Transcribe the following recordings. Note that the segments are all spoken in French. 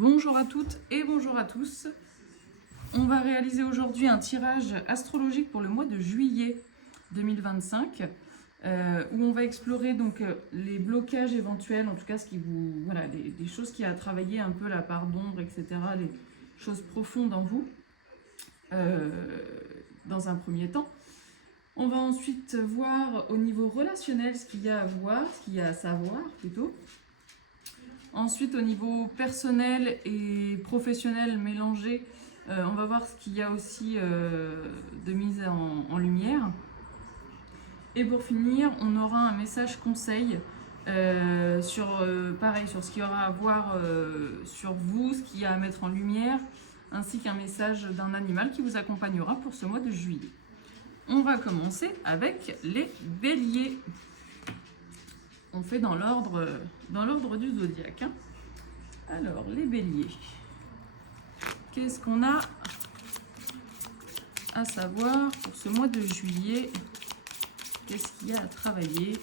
Bonjour à toutes et bonjour à tous. On va réaliser aujourd'hui un tirage astrologique pour le mois de juillet 2025 où on va explorer donc les blocages éventuels, en tout cas ce qui vous, voilà, des choses qui a travaillé un peu la part d'ombre, etc., les choses profondes en vous dans un premier temps. On va ensuite voir au niveau relationnel ce qu'il y a à voir, ce qu'il y a à savoir plutôt. Ensuite, au niveau personnel et professionnel mélangé, on va voir ce qu'il y a aussi de mise en lumière. Et pour finir, on aura un message conseil pareil, sur ce qu'il y aura à voir sur vous, ce qu'il y a à mettre en lumière, ainsi qu'un message d'un animal qui vous accompagnera pour ce mois de juillet. On va commencer avec les béliers. On fait dans l'ordre du zodiaque. Hein. Alors, les béliers. Qu'est-ce qu'on a à savoir pour ce mois de juillet? Qu'est-ce qu'il y a à travailler?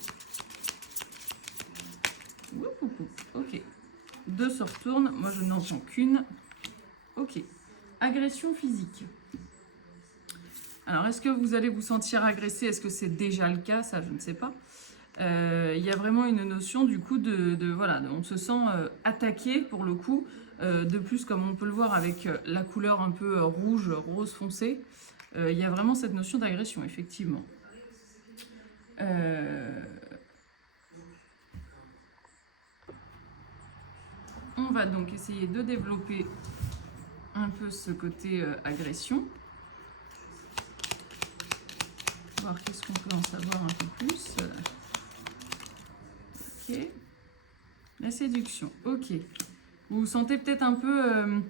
Ok. 2 se retournent. Moi, je n'en prends qu'une. Ok. Agression physique. Alors, est-ce que vous allez vous sentir agressé? Est-ce que c'est déjà le cas? Ça, je ne sais pas. Il y a vraiment une notion du coup voilà, on se sent attaqué pour le coup. De plus, comme on peut le voir avec la couleur un peu rouge, rose foncé, il y a vraiment cette notion d'agression, effectivement. On va donc essayer de développer un peu ce côté agression. Voir qu'est-ce qu'on peut en savoir un peu plus. Ok. La séduction, ok. Vous vous sentez peut-être un peu,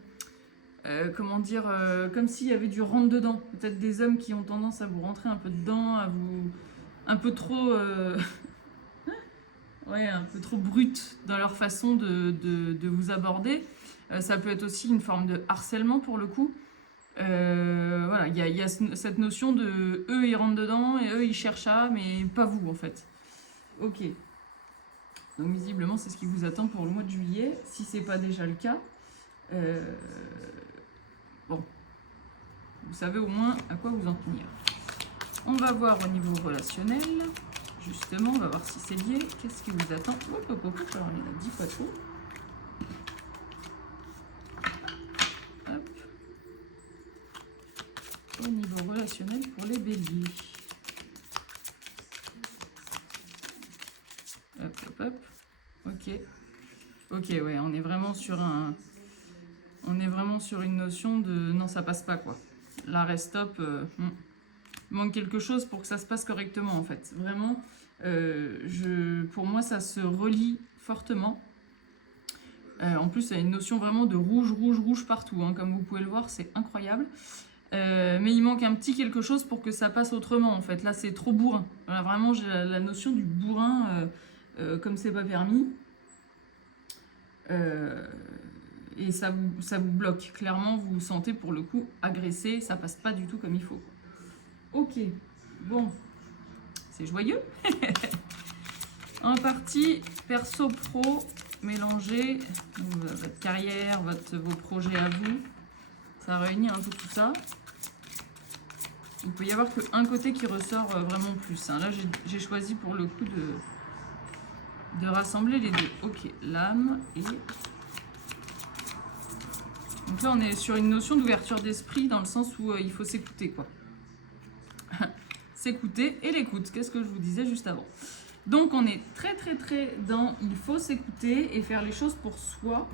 comment dire, comme s'il y avait du rentre-dedans. Peut-être des hommes qui ont tendance à vous rentrer un peu dedans, à vous... un peu trop... ouais, un peu trop brut dans leur façon de vous aborder. Ça peut être aussi une forme de harcèlement pour le coup. Voilà, il y a cette notion de eux ils rentrent dedans et eux ils cherchent à, mais pas vous en fait. Ok. Donc visiblement c'est ce qui vous attend pour le mois de juillet, si c'est pas déjà le cas. Bon, vous savez au moins à quoi vous en tenir. On va voir au niveau relationnel. Justement, on va voir si c'est lié. Qu'est-ce qui vous attend? Alors, il y en a 10 fois trop. Hop. Au niveau relationnel pour les béliers. Hop, hop, hop. Ok. Ok, ouais, on est vraiment sur une notion de non, ça passe pas quoi. Là, reste stop. Il manque quelque chose pour que ça se passe correctement en fait. Vraiment, pour moi, ça se relie fortement. En plus, il y a une notion vraiment de rouge, rouge, rouge partout. Hein. Comme vous pouvez le voir, c'est incroyable. Mais il manque un petit quelque chose pour que ça passe autrement en fait. Là, c'est trop bourrin. Voilà, vraiment, j'ai la notion du bourrin comme c'est pas permis. Et ça vous bloque. Clairement, vous vous sentez pour le coup agressé. Ça passe pas du tout comme il faut. Ok, bon, c'est joyeux. En partie perso-pro mélangé, votre carrière, vos projets à vous, ça réunit un peu tout ça. Il peut y avoir qu'un côté qui ressort vraiment plus. Hein. Là, j'ai choisi pour le coup de rassembler les deux. Ok, l'âme et... Donc là, on est sur une notion d'ouverture d'esprit dans le sens où il faut s'écouter, quoi. S'écouter et l'écoute. Qu'est-ce que je vous disais juste avant? Donc on est très très très dans il faut s'écouter et faire les choses pour soi.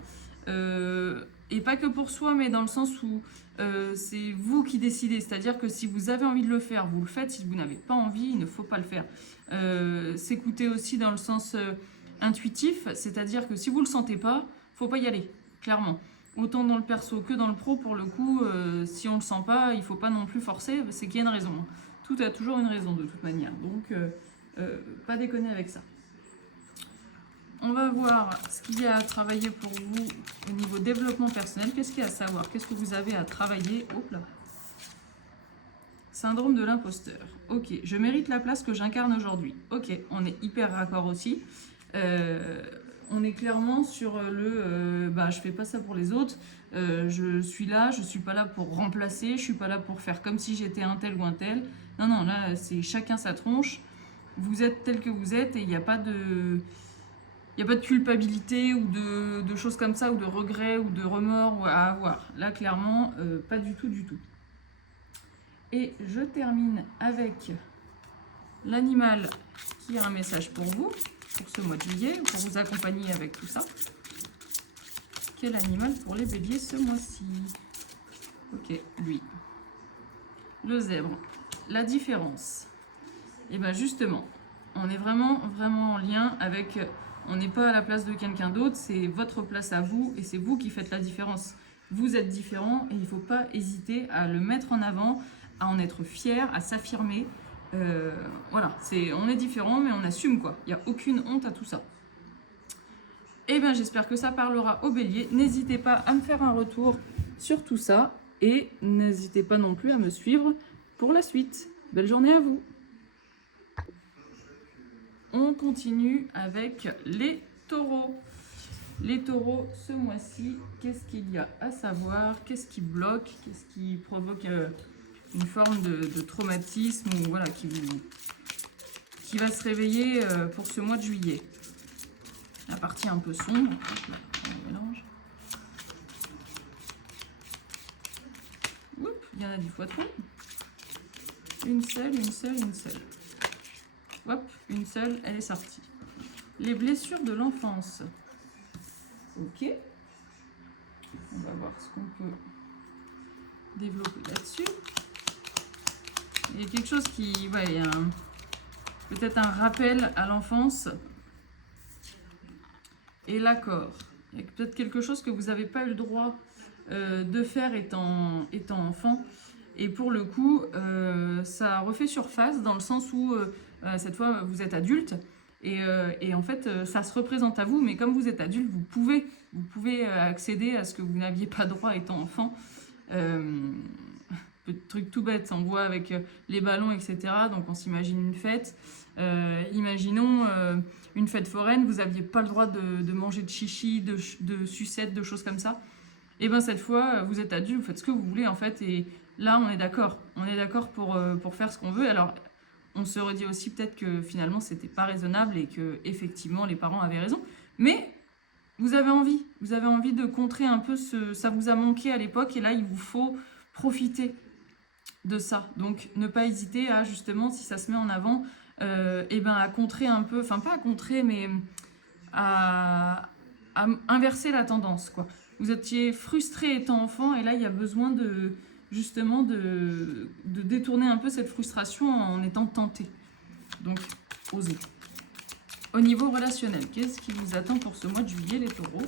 Et pas que pour soi, mais dans le sens où c'est vous qui décidez. C'est-à-dire que si vous avez envie de le faire, vous le faites. Si vous n'avez pas envie, il ne faut pas le faire. S'écouter aussi dans le sens intuitif. C'est-à-dire que si vous ne le sentez pas, faut pas y aller, clairement. Autant dans le perso que dans le pro, pour le coup, si on ne le sent pas, il ne faut pas non plus forcer. C'est qu'il y a une raison. Tout a toujours une raison de toute manière. Donc... pas déconner avec ça. On va voir ce qu'il y a à travailler pour vous au niveau développement personnel. Qu'est-ce qu'il y a à savoir? Qu'est-ce que vous avez à travailler? Hop là. Syndrome de l'imposteur. Ok, je mérite la place que j'incarne aujourd'hui. Ok, on est hyper raccord aussi. on est clairement sur je fais pas ça pour les autres, je suis là, je suis pas là pour remplacer, je suis pas là pour faire comme si j'étais un tel ou un tel. Non, non, là, c'est chacun sa tronche. Vous êtes tel que vous êtes et il n'y a pas de... Il n'y a pas de culpabilité ou de choses comme ça, ou de regrets ou de remords à avoir. Là, clairement, pas du tout, du tout. Et je termine avec l'animal qui a un message pour vous, pour ce mois de juillet, pour vous accompagner avec tout ça. Quel animal pour les béliers ce mois-ci? Ok, lui. Le zèbre. La différence. Et bien justement, on est vraiment en lien avec... On n'est pas à la place de quelqu'un d'autre, c'est votre place à vous et c'est vous qui faites la différence. Vous êtes différent et il ne faut pas hésiter à le mettre en avant, à en être fier, à s'affirmer. Voilà, on est différent mais on assume quoi. Il n'y a aucune honte à tout ça. Et bien j'espère que ça parlera aux béliers. N'hésitez pas à me faire un retour sur tout ça et n'hésitez pas non plus à me suivre pour la suite. Belle journée à vous! On continue avec les taureaux. Les taureaux, ce mois-ci, qu'est-ce qu'il y a à savoir? Qu'est-ce qui bloque? Qu'est-ce qui provoque une forme de traumatisme ou voilà, qui va se réveiller pour ce mois de juillet? La partie un peu sombre. On mélange. Oups, il y en a 10 fois trop. Une seule, une seule, une seule. Hop, une seule, elle est sortie. Les blessures de l'enfance. Ok. On va voir ce qu'on peut développer là-dessus. Il y a quelque chose qui... Ouais, il y a peut-être un rappel à l'enfance. Et l'accord. Il y a peut-être quelque chose que vous n'avez pas eu le droit de faire étant enfant. Et pour le coup, ça refait surface dans le sens où cette fois vous êtes adulte et en fait ça se représente à vous, mais comme vous êtes adulte, vous pouvez accéder à ce que vous n'aviez pas droit étant enfant. Truc tout bête, on voit avec les ballons, etc. Donc on s'imagine une fête. Imaginons une fête foraine, vous n'aviez pas le droit de manger de chichi, de sucettes, de choses comme ça. Et bien cette fois, vous êtes adulte, vous faites ce que vous voulez en fait. Et là, on est d'accord. On est d'accord pour faire ce qu'on veut. Alors, on se redit aussi peut-être que finalement, c'était pas raisonnable et que effectivement, les parents avaient raison. Mais vous avez envie. Vous avez envie de contrer un peu ça vous a manqué à l'époque. Et là, il vous faut profiter de ça. Donc, ne pas hésiter à justement, si ça se met en avant, à contrer un peu. Enfin, pas à contrer, mais à inverser la tendance, quoi. Vous étiez frustré étant enfant et là, il y a besoin de détourner un peu cette frustration en étant tenté. Donc, osez. Au niveau relationnel, qu'est-ce qui vous attend pour ce mois de juillet, les taureaux?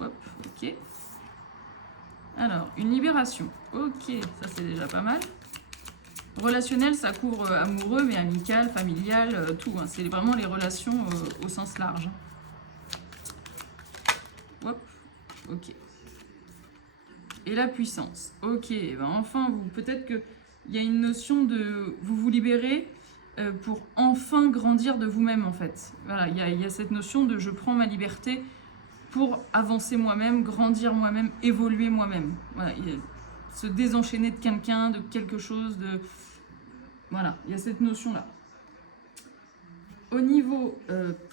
Hop, ok. Alors, une libération. Ok, ça c'est déjà pas mal. Relationnel, ça couvre amoureux, mais amical, familial, tout. Hein. C'est vraiment les relations au sens large. Hop, ok. Et la puissance. Ok, ben enfin, peut-être qu'il y a une notion de... Vous libérez pour enfin grandir de vous-même, en fait. Voilà, il y a cette notion de je prends ma liberté pour avancer moi-même, grandir moi-même, évoluer moi-même. Voilà, se désenchaîner de quelqu'un, de quelque chose, de... Voilà, il y a cette notion-là. Au niveau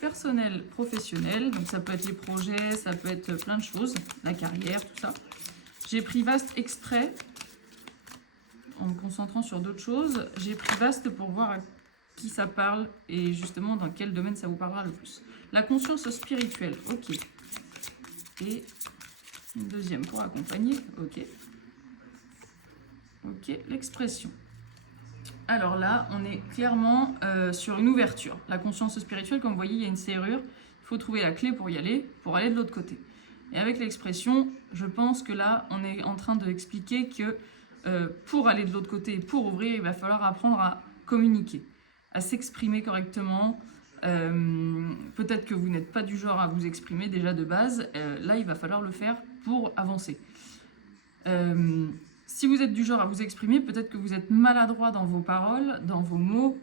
personnel, professionnel, donc ça peut être les projets, ça peut être plein de choses, la carrière, tout ça. J'ai pris vaste exprès, en me concentrant sur d'autres choses. J'ai pris vaste pour voir à qui ça parle et justement dans quel domaine ça vous parlera le plus. La conscience spirituelle, ok. Et une deuxième pour accompagner, ok. Ok, l'expression. Alors là, on est clairement sur une ouverture. La conscience spirituelle, comme vous voyez, il y a une serrure. Il faut trouver la clé pour aller de l'autre côté. Et avec l'expression, je pense que là, on est en train d'expliquer que pour aller de l'autre côté, pour ouvrir, il va falloir apprendre à communiquer, à s'exprimer correctement. Peut-être que vous n'êtes pas du genre à vous exprimer déjà de base. Là, il va falloir le faire pour avancer. Si vous êtes du genre à vous exprimer, peut-être que vous êtes maladroit dans vos paroles, dans vos mots.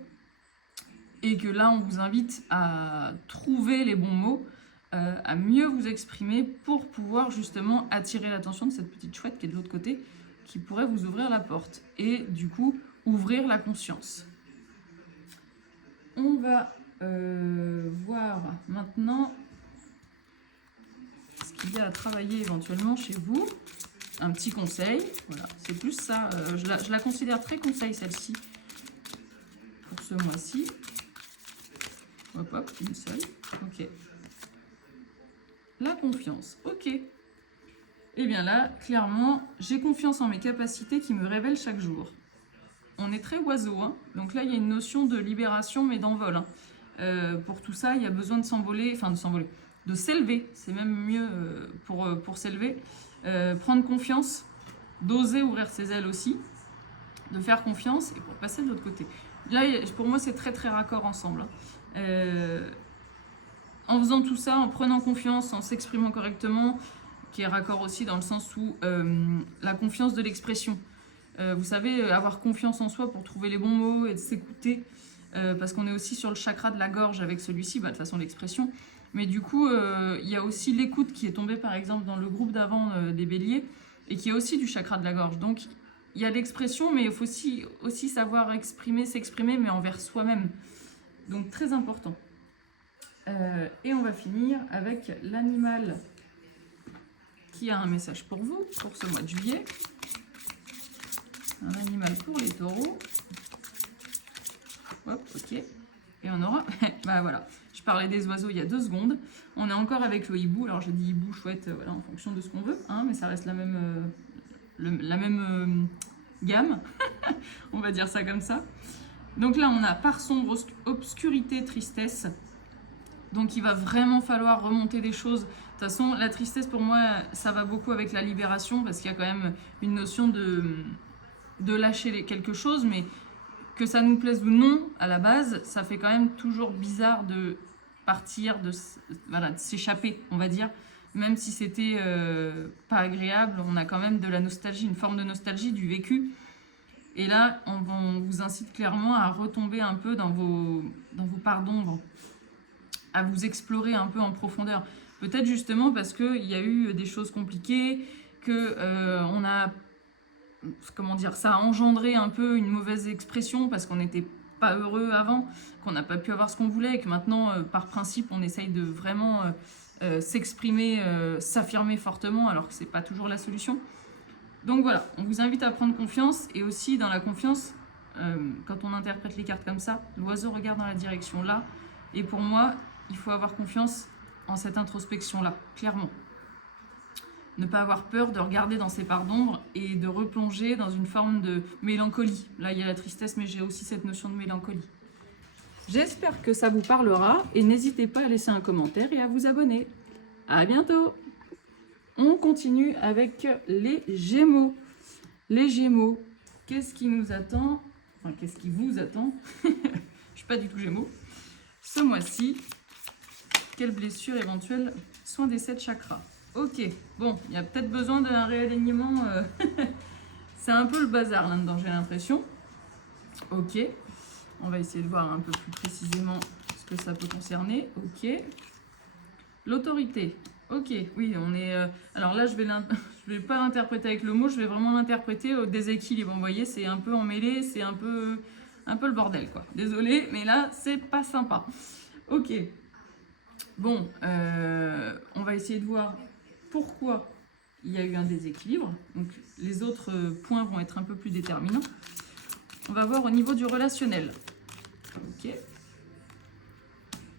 Et que là, on vous invite à trouver les bons mots, à mieux vous exprimer pour pouvoir justement attirer l'attention de cette petite chouette qui est de l'autre côté, qui pourrait vous ouvrir la porte. Et du coup, ouvrir la conscience. On va voir maintenant ce qu'il y a à travailler éventuellement chez vous. Un petit conseil, voilà, c'est plus ça. Je la considère très conseil celle-ci pour ce mois-ci. Hop, hop, une seule. Ok. La confiance. Ok. Et bien là, clairement, j'ai confiance en mes capacités qui me révèlent chaque jour. On est très oiseau, hein. Donc là, il y a une notion de libération, mais d'envol. Hein. Pour tout ça, il y a besoin de s'envoler, enfin de s'envoler, de s'élever. C'est même mieux pour s'élever. Prendre confiance, d'oser ouvrir ses ailes aussi, de faire confiance et pour passer de l'autre côté. Là, pour moi, c'est très très raccord ensemble. En faisant tout ça, en prenant confiance, en s'exprimant correctement, qui est raccord aussi dans le sens où la confiance de l'expression. Vous savez, avoir confiance en soi pour trouver les bons mots et de s'écouter, parce qu'on est aussi sur le chakra de la gorge avec celui-ci, de toute façon l'expression. Mais du coup, il y a aussi l'écoute qui est tombée par exemple dans le groupe d'avant des béliers et qui est aussi du chakra de la gorge. Donc il y a l'expression, mais il faut aussi savoir s'exprimer, mais envers soi-même. Donc très important. Et on va finir avec l'animal qui a un message pour vous, pour ce mois de juillet. Un animal pour les taureaux. Hop, ok. Et on aura... bah voilà, je parlais des oiseaux il y a 2 secondes. On est encore avec le hibou. Alors j'ai dit hibou, chouette, voilà, en fonction de ce qu'on veut, hein, mais ça reste la même gamme. On va dire ça comme ça. Donc là, on a part sombre, obscurité, tristesse. Donc il va vraiment falloir remonter des choses. De toute façon, la tristesse, pour moi, ça va beaucoup avec la libération, parce qu'il y a quand même une notion de lâcher quelque chose, mais que ça nous plaise ou non, à la base, ça fait quand même toujours bizarre de partir, de s'échapper, on va dire. Même si c'était pas agréable, on a quand même de la nostalgie, une forme de nostalgie du vécu. Et là, on vous incite clairement à retomber un peu dans vos parts d'ombre, à vous explorer un peu en profondeur. Peut-être justement parce qu'il y a eu des choses compliquées, que on a... Comment dire, ça a engendré un peu une mauvaise expression parce qu'on n'était pas heureux avant, qu'on n'a pas pu avoir ce qu'on voulait et que maintenant, par principe, on essaye de vraiment s'exprimer, s'affirmer fortement alors que c'est pas toujours la solution. Donc voilà, on vous invite à prendre confiance et aussi dans la confiance, quand on interprète les cartes comme ça, l'oiseau regarde dans la direction là et pour moi, il faut avoir confiance en cette introspection-là, clairement. Ne pas avoir peur de regarder dans ses parts d'ombre et de replonger dans une forme de mélancolie. Là, il y a la tristesse, mais j'ai aussi cette notion de mélancolie. J'espère que ça vous parlera et n'hésitez pas à laisser un commentaire et à vous abonner. À bientôt! On continue avec les Gémeaux. Les Gémeaux, qu'est-ce qui nous attend? Enfin, qu'est-ce qui vous attend? Je ne suis pas du tout Gémeaux. Ce mois-ci, quelle blessure éventuelle? Soin des 7 chakras. Ok, bon, il y a peut-être besoin d'un réalignement. C'est un peu le bazar là-dedans, j'ai l'impression. Ok, on va essayer de voir un peu plus précisément ce que ça peut concerner. Ok, l'autorité. Ok, oui, on est... alors là, je vais pas l'interpréter avec le mot, je vais vraiment l'interpréter au déséquilibre. Vous voyez, c'est un peu emmêlé, c'est un peu le bordel, quoi. Désolée, mais là, c'est pas sympa. Ok. Bon, on va essayer de voir pourquoi il y a eu un déséquilibre. Donc, les autres points vont être un peu plus déterminants. On va voir au niveau du relationnel. Ok.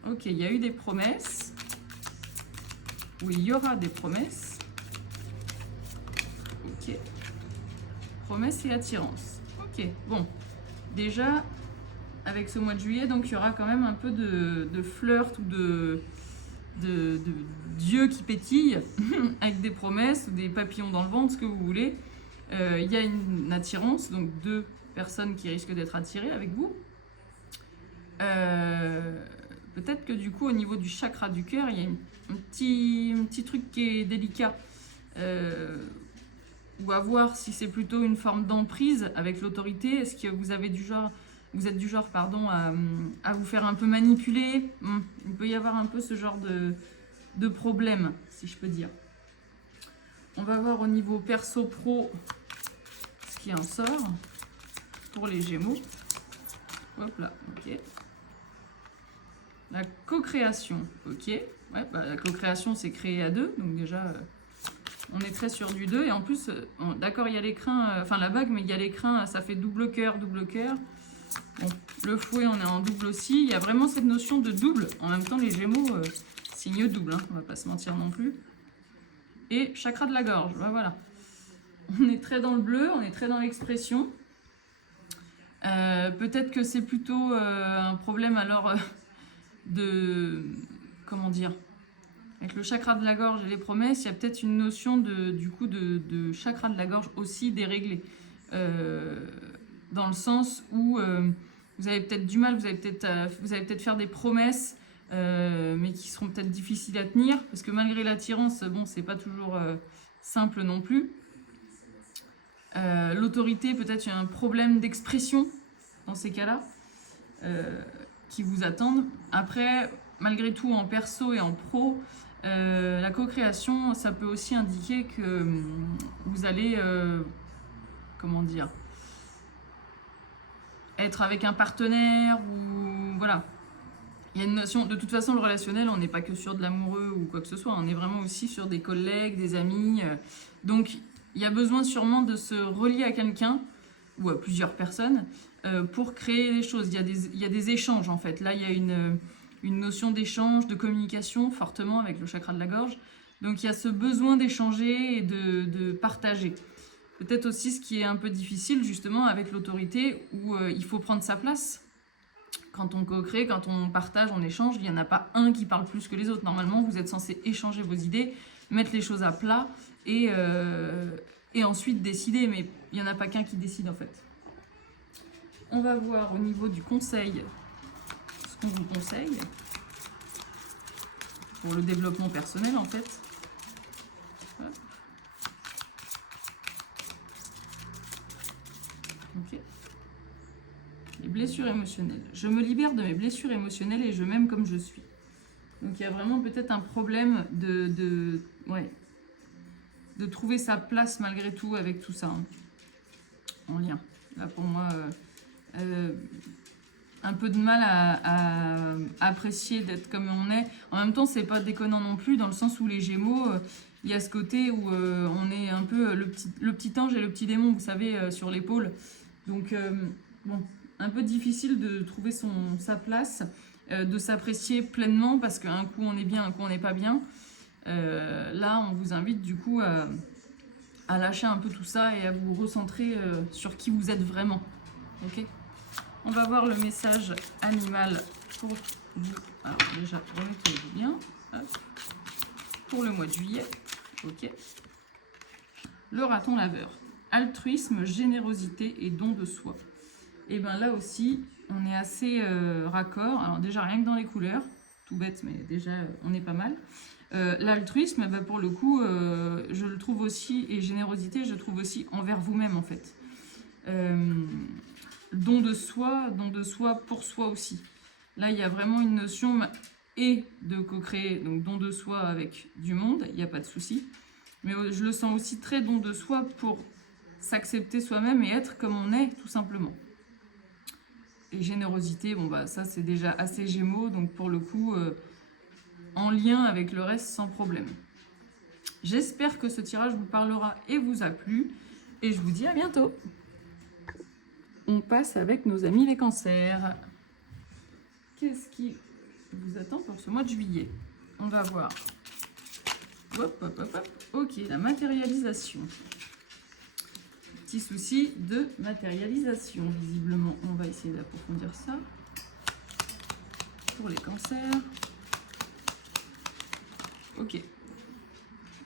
Ok, il y a eu des promesses. Oui, il y aura des promesses. Ok. Promesses et attirance. Ok, bon. Déjà, avec ce mois de juillet, donc il y aura quand même un peu de flirt ou de Dieu qui pétille avec des promesses ou des papillons dans le ventre, ce que vous voulez. Il y a une attirance, donc 2 personnes qui risquent d'être attirées avec vous. Peut-être que du coup au niveau du chakra du cœur, il y a un petit truc qui est délicat. Ou à voir si c'est plutôt une forme d'emprise avec l'autorité. Est-ce que vous avez du genre vous êtes du genre, pardon, à vous faire un peu manipuler. Il peut y avoir un peu ce genre de problème, si je peux dire. On va voir au niveau perso-pro ce qui en sort pour les Gémeaux. Hop là, ok. La co-création, ok. Ouais, bah, la co-création, c'est créer à deux, donc déjà, on est très sur du 2. Et en plus, d'accord, il y a l'écrin, enfin la bague, mais il y a l'écrin, ça fait double cœur, double cœur. Bon, le fouet, on est en double aussi. Il y a vraiment cette notion de double. En même temps, les Gémeaux, signe double, hein, on va pas se mentir non plus. Et chakra de la gorge, bah, voilà. On est très dans le bleu, on est très dans l'expression. Peut-être que c'est plutôt un problème alors de... Comment dire? Avec le chakra de la gorge et les promesses, il y a peut-être une notion du coup de chakra de la gorge aussi déréglé. Dans le sens où vous avez peut-être du mal, vous allez peut-être faire des promesses, mais qui seront peut-être difficiles à tenir, parce que malgré l'attirance, bon, c'est pas toujours simple non plus. L'autorité, peut-être il y a un problème d'expression dans ces cas-là, qui vous attendent. Après, malgré tout, en perso et en pro, la co-création, ça peut aussi indiquer que vous allez, comment dire, être avec un partenaire ou voilà. Il y a une notion, de toute façon, le relationnel, on n'est pas que sur de l'amoureux ou quoi que ce soit, on est vraiment aussi sur des collègues, des amis. Donc, il y a besoin sûrement de se relier à quelqu'un ou à plusieurs personnes pour créer des choses. Il y a des échanges en fait. Là, il y a une notion d'échange, de communication fortement avec le chakra de la gorge. Donc, il y a ce besoin d'échanger et de partager. Peut-être aussi ce qui est un peu difficile justement avec l'autorité où il faut prendre sa place. Quand on co-crée, quand on partage, on échange, il n'y en a pas un qui parle plus que les autres. Normalement, vous êtes censé échanger vos idées, mettre les choses à plat et ensuite décider. Mais il n'y en a pas qu'un qui décide en fait. On va voir au niveau du conseil ce qu'on vous conseille pour le développement personnel en fait. Ok. Les blessures émotionnelles. Je me libère de mes blessures émotionnelles et je m'aime comme je suis. Donc il y a vraiment peut-être un problème de trouver sa place malgré tout avec tout ça, hein, en lien. Là pour moi, un peu de mal à apprécier d'être comme on est. En même temps, c'est pas déconnant non plus, dans le sens où les Gémeaux, il y a ce côté où on est un peu le petit ange et le petit démon, vous savez, sur l'épaule. Donc, bon, un peu difficile de trouver sa place, de s'apprécier pleinement, parce qu'un coup on est bien, un coup on n'est pas bien. Là, on vous invite du coup à lâcher un peu tout ça et à vous recentrer sur qui vous êtes vraiment. Ok ? On va voir le message animal pour vous. Alors déjà, remettez-vous bien. Hop. Pour le mois de juillet. Ok. Le raton laveur. Altruisme, générosité et don de soi. Et bien là aussi, on est assez raccord. Alors déjà, rien que dans les couleurs, tout bête, mais déjà, on est pas mal. L'altruisme, bah, pour le coup, je le trouve aussi, et générosité, je trouve aussi envers vous-même en fait. Don de soi pour soi aussi. Là, il y a vraiment une notion et de co-créer, donc don de soi avec du monde, il n'y a pas de souci. Mais je le sens aussi très don de soi pour s'accepter soi-même et être comme on est, tout simplement. Et générosité, bon bah ça c'est déjà assez Gémeaux, donc pour le coup, en lien avec le reste sans problème. J'espère que ce tirage vous parlera et vous a plu, et je vous dis à bientôt. On passe avec nos amis les cancers. Qu'est-ce qui vous attend pour ce mois de juillet? On va voir. Hop, hop, hop, hop. Ok, la matérialisation. Petit souci de matérialisation, visiblement. On va essayer d'approfondir ça. Pour les cancers. Ok.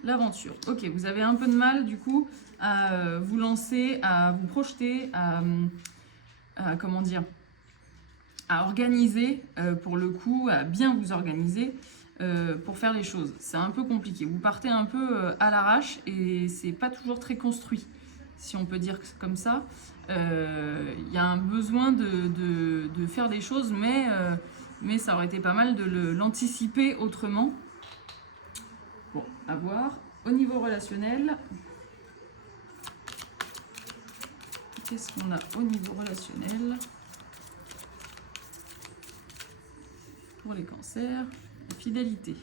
L'aventure. Ok, vous avez un peu de mal, du coup, à vous lancer, à vous projeter, à comment dire, à organiser, pour le coup, à bien vous organiser pour faire les choses. C'est un peu compliqué. Vous partez un peu à l'arrache et c'est pas toujours très construit. si on peut dire comme ça. Il y a un besoin de faire des choses, mais ça aurait été pas mal de l'anticiper autrement. Bon, à voir. Au niveau relationnel, qu'est-ce qu'on a au niveau relationnel pour les cancers? La fidélité.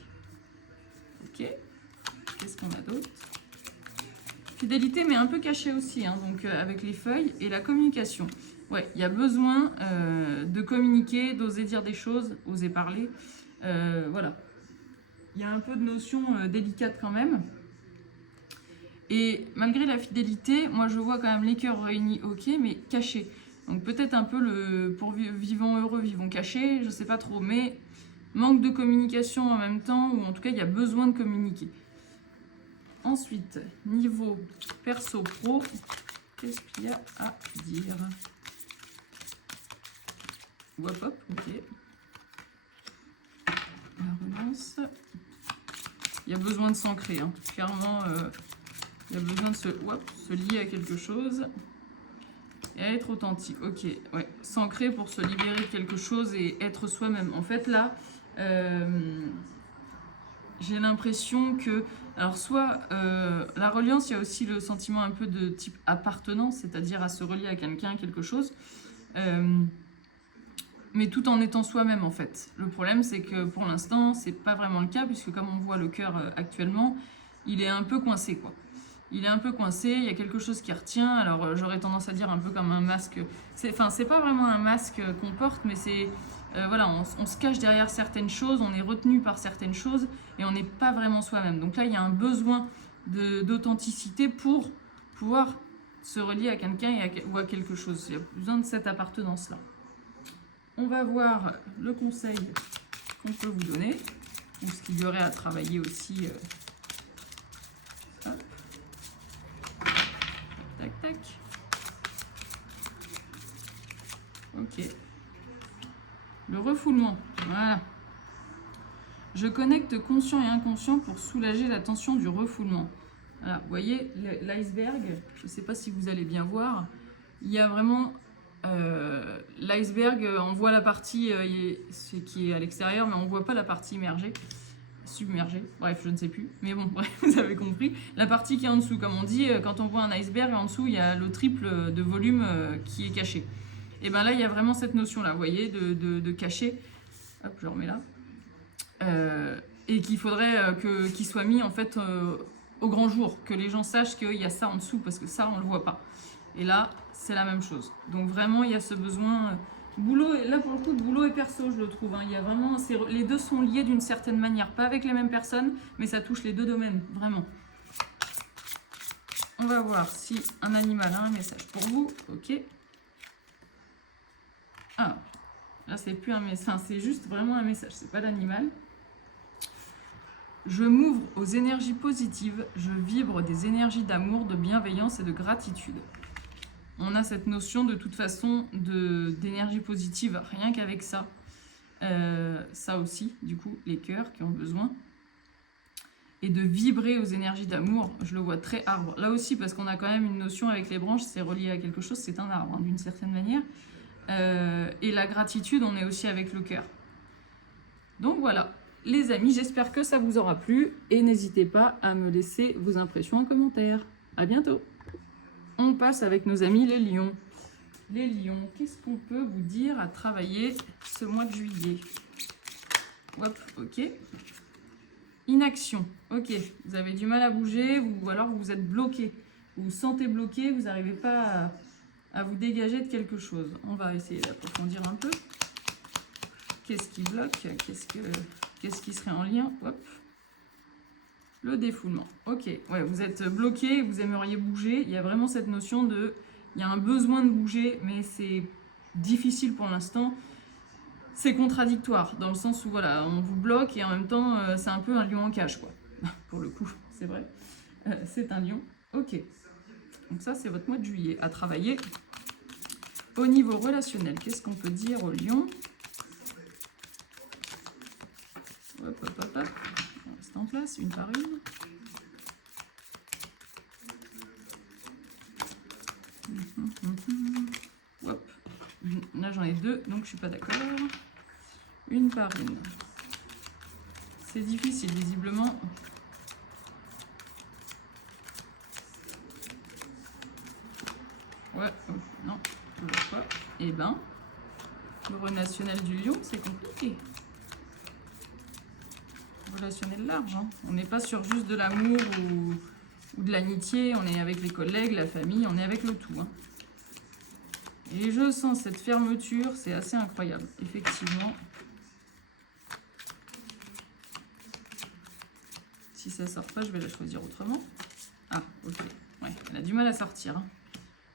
Ok. Qu'est-ce qu'on a d'autre? Fidélité, mais un peu cachée aussi, hein, donc avec les feuilles et la communication. Ouais, il y a besoin de communiquer, d'oser dire des choses, oser parler. Voilà. Il y a un peu de notion délicate quand même. Et malgré la fidélité, moi je vois quand même les cœurs réunis, ok, mais cachés. Donc peut-être un peu le pour vivons heureux, vivons cachés, je sais pas trop, mais manque de communication en même temps, ou en tout cas il y a besoin de communiquer. Ensuite, niveau perso-pro, qu'est-ce qu'il y a à dire? Hop, hop, ok. La relance. Il y a besoin de s'ancrer, hein. Clairement, il y a besoin de se lier à quelque chose et à être authentique. Ok, ouais. S'ancrer pour se libérer de quelque chose et être soi-même. En fait, là, j'ai l'impression que... Alors, soit la reliance, il y a aussi le sentiment un peu de type appartenance, c'est-à-dire à se relier à quelqu'un, quelque chose. Mais tout en étant soi-même, en fait. Le problème, c'est que pour l'instant, c'est pas vraiment le cas, puisque comme on voit le cœur actuellement, il est un peu coincé, quoi. Il est un peu coincé, il y a quelque chose qui retient. Alors, j'aurais tendance à dire un peu comme un masque. Enfin, c'est pas vraiment un masque qu'on porte, mais c'est... voilà, on se cache derrière certaines choses, on est retenu par certaines choses, et on n'est pas vraiment soi-même. Donc là, il y a un besoin d'authenticité pour pouvoir se relier à quelqu'un ou à quelque chose. Il y a besoin de cette appartenance-là. On va voir le conseil qu'on peut vous donner, ou ce qu'il y aurait à travailler aussi. Hop. Tac, tac. Ok. Le refoulement. Voilà. Je connecte conscient et inconscient pour soulager la tension du refoulement. Voilà, vous voyez l'iceberg, je ne sais pas si vous allez bien voir, il y a vraiment... l'iceberg, on voit la partie qui est à l'extérieur, mais on ne voit pas la partie immergée, submergée, bref, je ne sais plus, mais bon, bref, vous avez compris. La partie qui est en dessous, comme on dit, quand on voit un iceberg, en dessous, il y a le triple de volume qui est caché. Et bien là, il y a vraiment cette notion-là, vous voyez, de cacher. Hop, je remets là. Et qu'il faudrait qu'il soit mis, en fait, au grand jour, que les gens sachent qu'il y a ça en dessous, parce que ça, on ne le voit pas. Et là, c'est la même chose. Donc vraiment, il y a ce besoin... boulot, là, pour le coup, boulot et perso, je le trouve. Hein. Il y a vraiment, les deux sont liés d'une certaine manière. Pas avec les mêmes personnes, mais ça touche les deux domaines, vraiment. On va voir si un animal a un message pour vous. Ok. Ah, là, c'est plus un message. C'est juste vraiment un message. C'est pas l'animal. Je m'ouvre aux énergies positives. Je vibre des énergies d'amour, de bienveillance et de gratitude. On a cette notion de toute façon d'énergie positive, rien qu'avec ça. Ça aussi, du coup, les cœurs qui ont besoin. Et de vibrer aux énergies d'amour, je le vois très arbre. Là aussi, parce qu'on a quand même une notion avec les branches, c'est relié à quelque chose, c'est un arbre, hein, d'une certaine manière. Et la gratitude, on est aussi avec le cœur. Donc voilà, les amis, j'espère que ça vous aura plu. Et n'hésitez pas à me laisser vos impressions en commentaire. À bientôt. On passe avec nos amis les lions. Les lions, qu'est-ce qu'on peut vous dire à travailler ce mois de juillet? Hop, ok. Inaction, ok. Vous avez du mal à bouger ou alors vous êtes bloqué. Vous vous sentez bloqué, vous n'arrivez pas à vous dégager de quelque chose. On va essayer d'approfondir un peu. Qu'est-ce qui bloque? Qu'est-ce qui serait en lien? Hop. Le défoulement. Ok, ouais, vous êtes bloqué, vous aimeriez bouger. Il y a vraiment cette notion de... Il y a un besoin de bouger, mais c'est difficile pour l'instant. C'est contradictoire, dans le sens où, voilà, on vous bloque et en même temps, c'est un peu un lion en cage, quoi. Pour le coup, c'est vrai. C'est un lion. Ok. Donc ça, c'est votre mois de juillet à travailler. Au niveau relationnel, qu'est-ce qu'on peut dire au lion? Hop, hop, hop, hop. On reste en place, une par une. j'en ai 2, donc je suis pas d'accord. Une par une. C'est difficile, visiblement. Ouais, non, toujours pas. Eh ben, relationnel du lion, c'est compliqué. Relationnel large, hein. On n'est pas sur juste de l'amour ou de l'amitié, on est avec les collègues, la famille, on est avec le tout. Hein. Et je sens cette fermeture, c'est assez incroyable, effectivement. Si ça sort pas, je vais la choisir autrement. Ah, ok. Ouais, elle a du mal à sortir. Hein.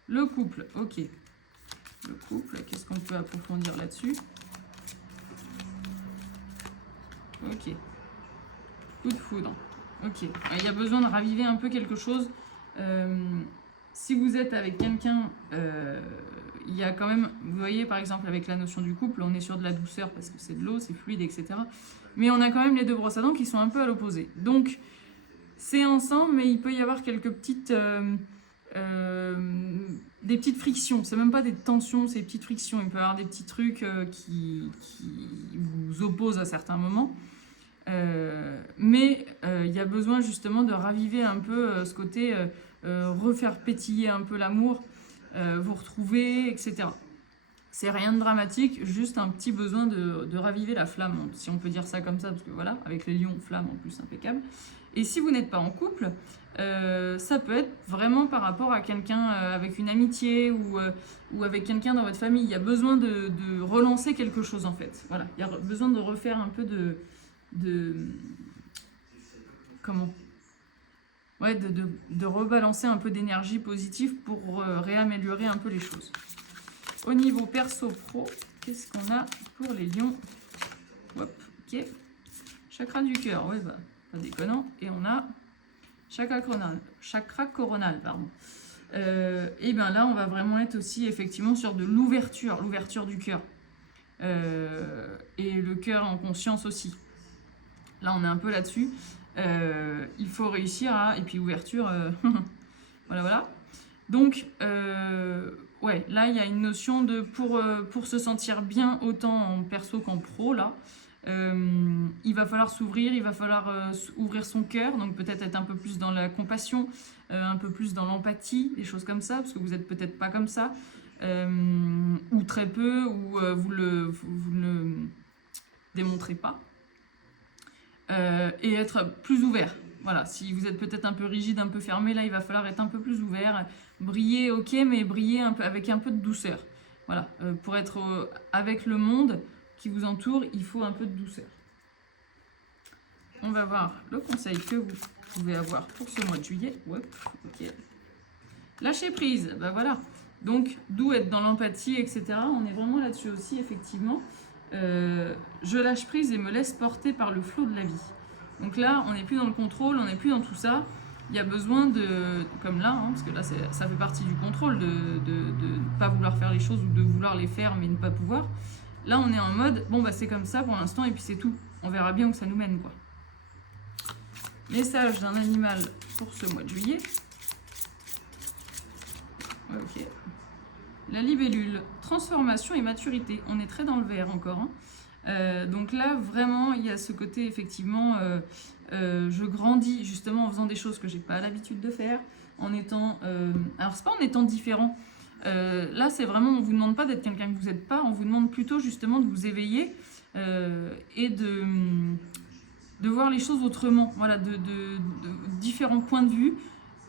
Le couple, ok. Le couple, qu'est-ce qu'on peut approfondir là-dessus? Ok. Coup de foudre. Ok. Il y a besoin de raviver un peu quelque chose. Si vous êtes avec quelqu'un, il y a quand même, vous voyez par exemple avec la notion du couple, on est sur de la douceur parce que c'est de l'eau, c'est fluide, etc. Mais on a quand même les deux brosses à dents qui sont un peu à l'opposé. Donc, c'est ensemble, mais il peut y avoir quelques petites... des petites frictions, c'est même pas des tensions, c'est des petites frictions. Il peut y avoir des petits trucs qui vous opposent à certains moments. Mais il y a besoin justement de raviver un peu ce côté, refaire pétiller un peu l'amour, vous retrouver, etc. C'est rien de dramatique, juste un petit besoin de raviver la flamme, si on peut dire ça comme ça, parce que voilà, avec les lions, flamme en plus impeccable. Et si vous n'êtes pas en couple, ça peut être vraiment par rapport à quelqu'un avec une amitié ou avec quelqu'un dans votre famille. Il y a besoin de relancer quelque chose en fait. Voilà, il y a besoin de refaire un peu comment? Ouais, de rebalancer un peu d'énergie positive pour réaméliorer un peu les choses. Au niveau perso-pro, qu'est-ce qu'on a pour les lions? Hop, ok. Chakra du cœur, ouais, bah, pas déconnant. Et on a chakra coronal, pardon. Et bien là, on va vraiment être aussi effectivement sur de l'ouverture du cœur. Et le cœur en conscience aussi. Là, on est un peu là-dessus. Il faut réussir à... Et puis ouverture, voilà. Donc, ouais, là, il y a une notion de... Pour se sentir bien, autant en perso qu'en pro, là, il va falloir s'ouvrir, il va falloir ouvrir son cœur, donc peut-être être un peu plus dans la compassion, un peu plus dans l'empathie, des choses comme ça, parce que vous n'êtes peut-être pas comme ça, ou très peu, ou vous ne le démontrez pas. Et être plus ouvert. Voilà, si vous êtes peut-être un peu rigide, un peu fermé, là il va falloir être un peu plus ouvert, briller, ok, mais briller un peu, avec un peu de douceur. Voilà, pour être avec le monde qui vous entoure, il faut un peu de douceur. On va voir le conseil que vous pouvez avoir pour ce mois de juillet. Hop, ok. Lâcher prise, ben voilà. Donc, d'où être dans l'empathie, etc. On est vraiment là-dessus aussi, effectivement. Je lâche prise et me laisse porter par le flot de la vie. Donc là, on n'est plus dans le contrôle, on n'est plus dans tout ça. Il y a besoin de, comme là, hein, parce que là, ça fait partie du contrôle, de ne pas vouloir faire les choses ou de vouloir les faire mais ne pas pouvoir. Là, on est en mode, bon, bah c'est comme ça pour l'instant et puis c'est tout. On verra bien où ça nous mène, quoi. Message d'un animal pour ce mois de juillet. Ok. La libellule, transformation et maturité. On est très dans le vert encore. Hein. Donc là, vraiment, il y a ce côté, effectivement, je grandis justement en faisant des choses que j'ai pas l'habitude de faire, en étant... alors, c'est pas en étant différent. Là, c'est vraiment, on vous demande pas d'être quelqu'un que vous n'êtes pas, on vous demande plutôt justement de vous éveiller et de voir les choses autrement. Voilà, de différents points de vue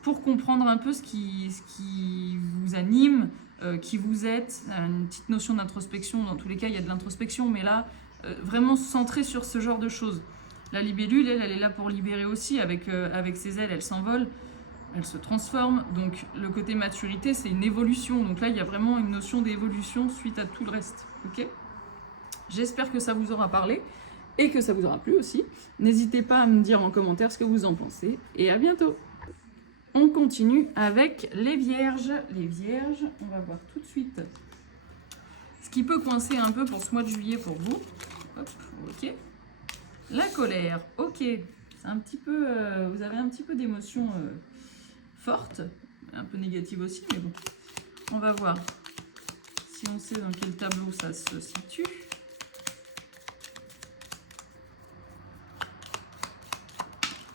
pour comprendre un peu ce qui vous anime, qui vous êtes, une petite notion d'introspection. Dans tous les cas, il y a de l'introspection, mais là, vraiment centré sur ce genre de choses. La libellule, elle est là pour libérer aussi. Avec ses ailes, elle s'envole, elle se transforme. Donc, le côté maturité, c'est une évolution. Donc là, il y a vraiment une notion d'évolution suite à tout le reste. Ok ? J'espère que ça vous aura parlé et que ça vous aura plu aussi. N'hésitez pas à me dire en commentaire ce que vous en pensez. Et à bientôt! On continue avec les vierges. Les vierges, on va voir tout de suite ce qui peut coincer un peu pour ce mois de juillet pour vous. Hop, ok. La colère, ok. C'est un petit peu, vous avez un petit peu d'émotions fortes, un peu négatives aussi, mais bon. On va voir si si on sait dans quel tableau ça se situe.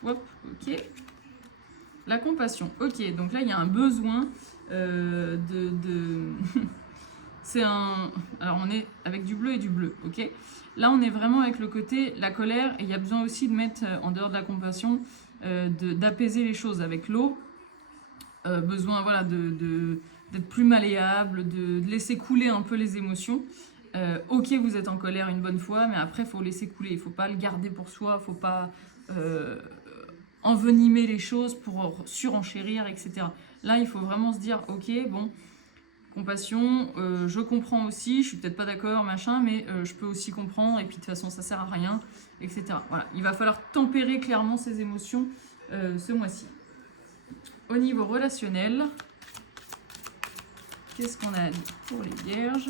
Hop, ok. La compassion. Ok, donc là, il y a un besoin c'est un... Alors, on est avec du bleu et du bleu, ok. Là, on est vraiment avec le côté, la colère, et il y a besoin aussi de mettre, en dehors de la compassion, d'apaiser les choses avec l'eau. Besoin, voilà, d'être plus malléable, de laisser couler un peu les émotions. Ok, vous êtes en colère une bonne fois, mais après, il faut laisser couler. Il ne faut pas le garder pour soi, il ne faut pas envenimer les choses pour surenchérir, etc. Là, il faut vraiment se dire, ok, bon, compassion, je comprends aussi, je suis peut-être pas d'accord, machin, mais je peux aussi comprendre, et puis de toute façon, ça sert à rien, etc. Voilà, il va falloir tempérer clairement ces émotions ce mois-ci. Au niveau relationnel, qu'est-ce qu'on a dit pour les vierges?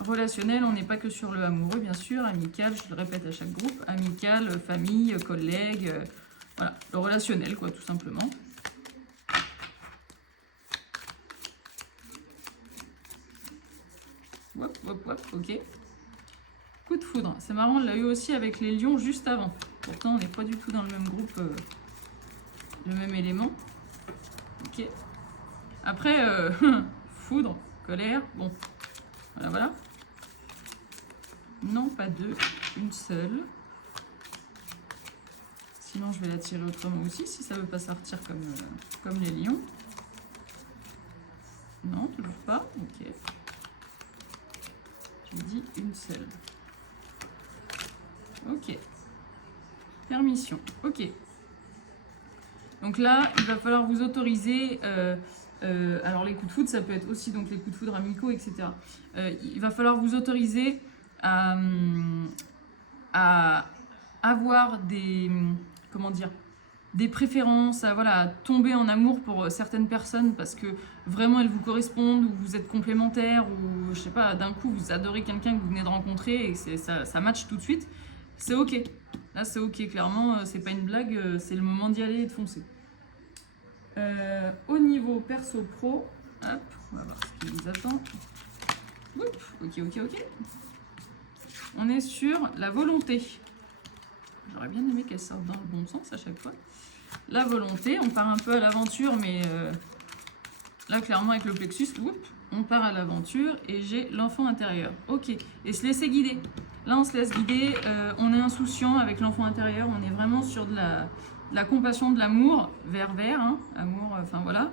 Relationnel, on n'est pas que sur le amoureux, bien sûr, amical, je le répète à chaque groupe, amical, famille, collègue, voilà, le relationnel, quoi, tout simplement. Hop, hop, hop, ok. Coup de foudre, c'est marrant, on l'a eu aussi avec les lions juste avant. Pourtant, on n'est pas du tout dans le même groupe, le même élément. Ok. Après, foudre, colère, bon, voilà, voilà. Non, pas deux, une seule. Sinon, je vais la tirer autrement aussi, si ça ne veut pas sortir comme les lions. Non, toujours pas, ok. Je dis une seule. Ok. Permission, ok. Donc là, il va falloir vous autoriser... alors les coups de foudre, ça peut être aussi donc les coups de foudre amicaux, etc. Il va falloir vous autoriser à avoir des... Comment dire, des préférences, à tomber en amour pour certaines personnes parce que vraiment elles vous correspondent ou vous êtes complémentaires ou je sais pas, d'un coup vous adorez quelqu'un que vous venez de rencontrer et ça match tout de suite, c'est ok. Là c'est ok, clairement, c'est pas une blague, c'est le moment d'y aller et de foncer. Au niveau perso-pro, hop, on va voir ce qui vous attend. Oups, ok. On est sur la volonté. J'aurais bien aimé qu'elle sorte dans le bon sens à chaque fois. La volonté, on part un peu à l'aventure, mais là, clairement, avec le plexus, on part à l'aventure et j'ai l'enfant intérieur. Ok, et se laisser guider. Là, on se laisse guider, on est insouciant avec l'enfant intérieur, on est vraiment sur de la compassion, de l'amour, vers, hein, amour, enfin voilà.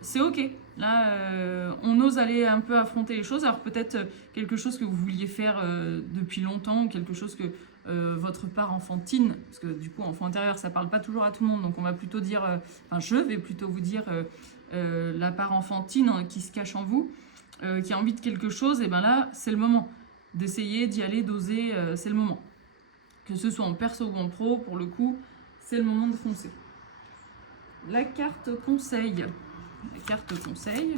C'est ok. Là, on ose aller un peu affronter les choses. Alors peut-être quelque chose que vous vouliez faire depuis longtemps, ou quelque chose que votre part enfantine, parce que du coup, enfant intérieur, ça parle pas toujours à tout le monde, donc on va plutôt dire, je vais plutôt vous dire la part enfantine hein, qui se cache en vous, qui a envie de quelque chose, et ben là, c'est le moment d'essayer, d'y aller, d'oser, c'est le moment. Que ce soit en perso ou en pro, pour le coup, c'est le moment de foncer. La carte conseil. La carte conseil.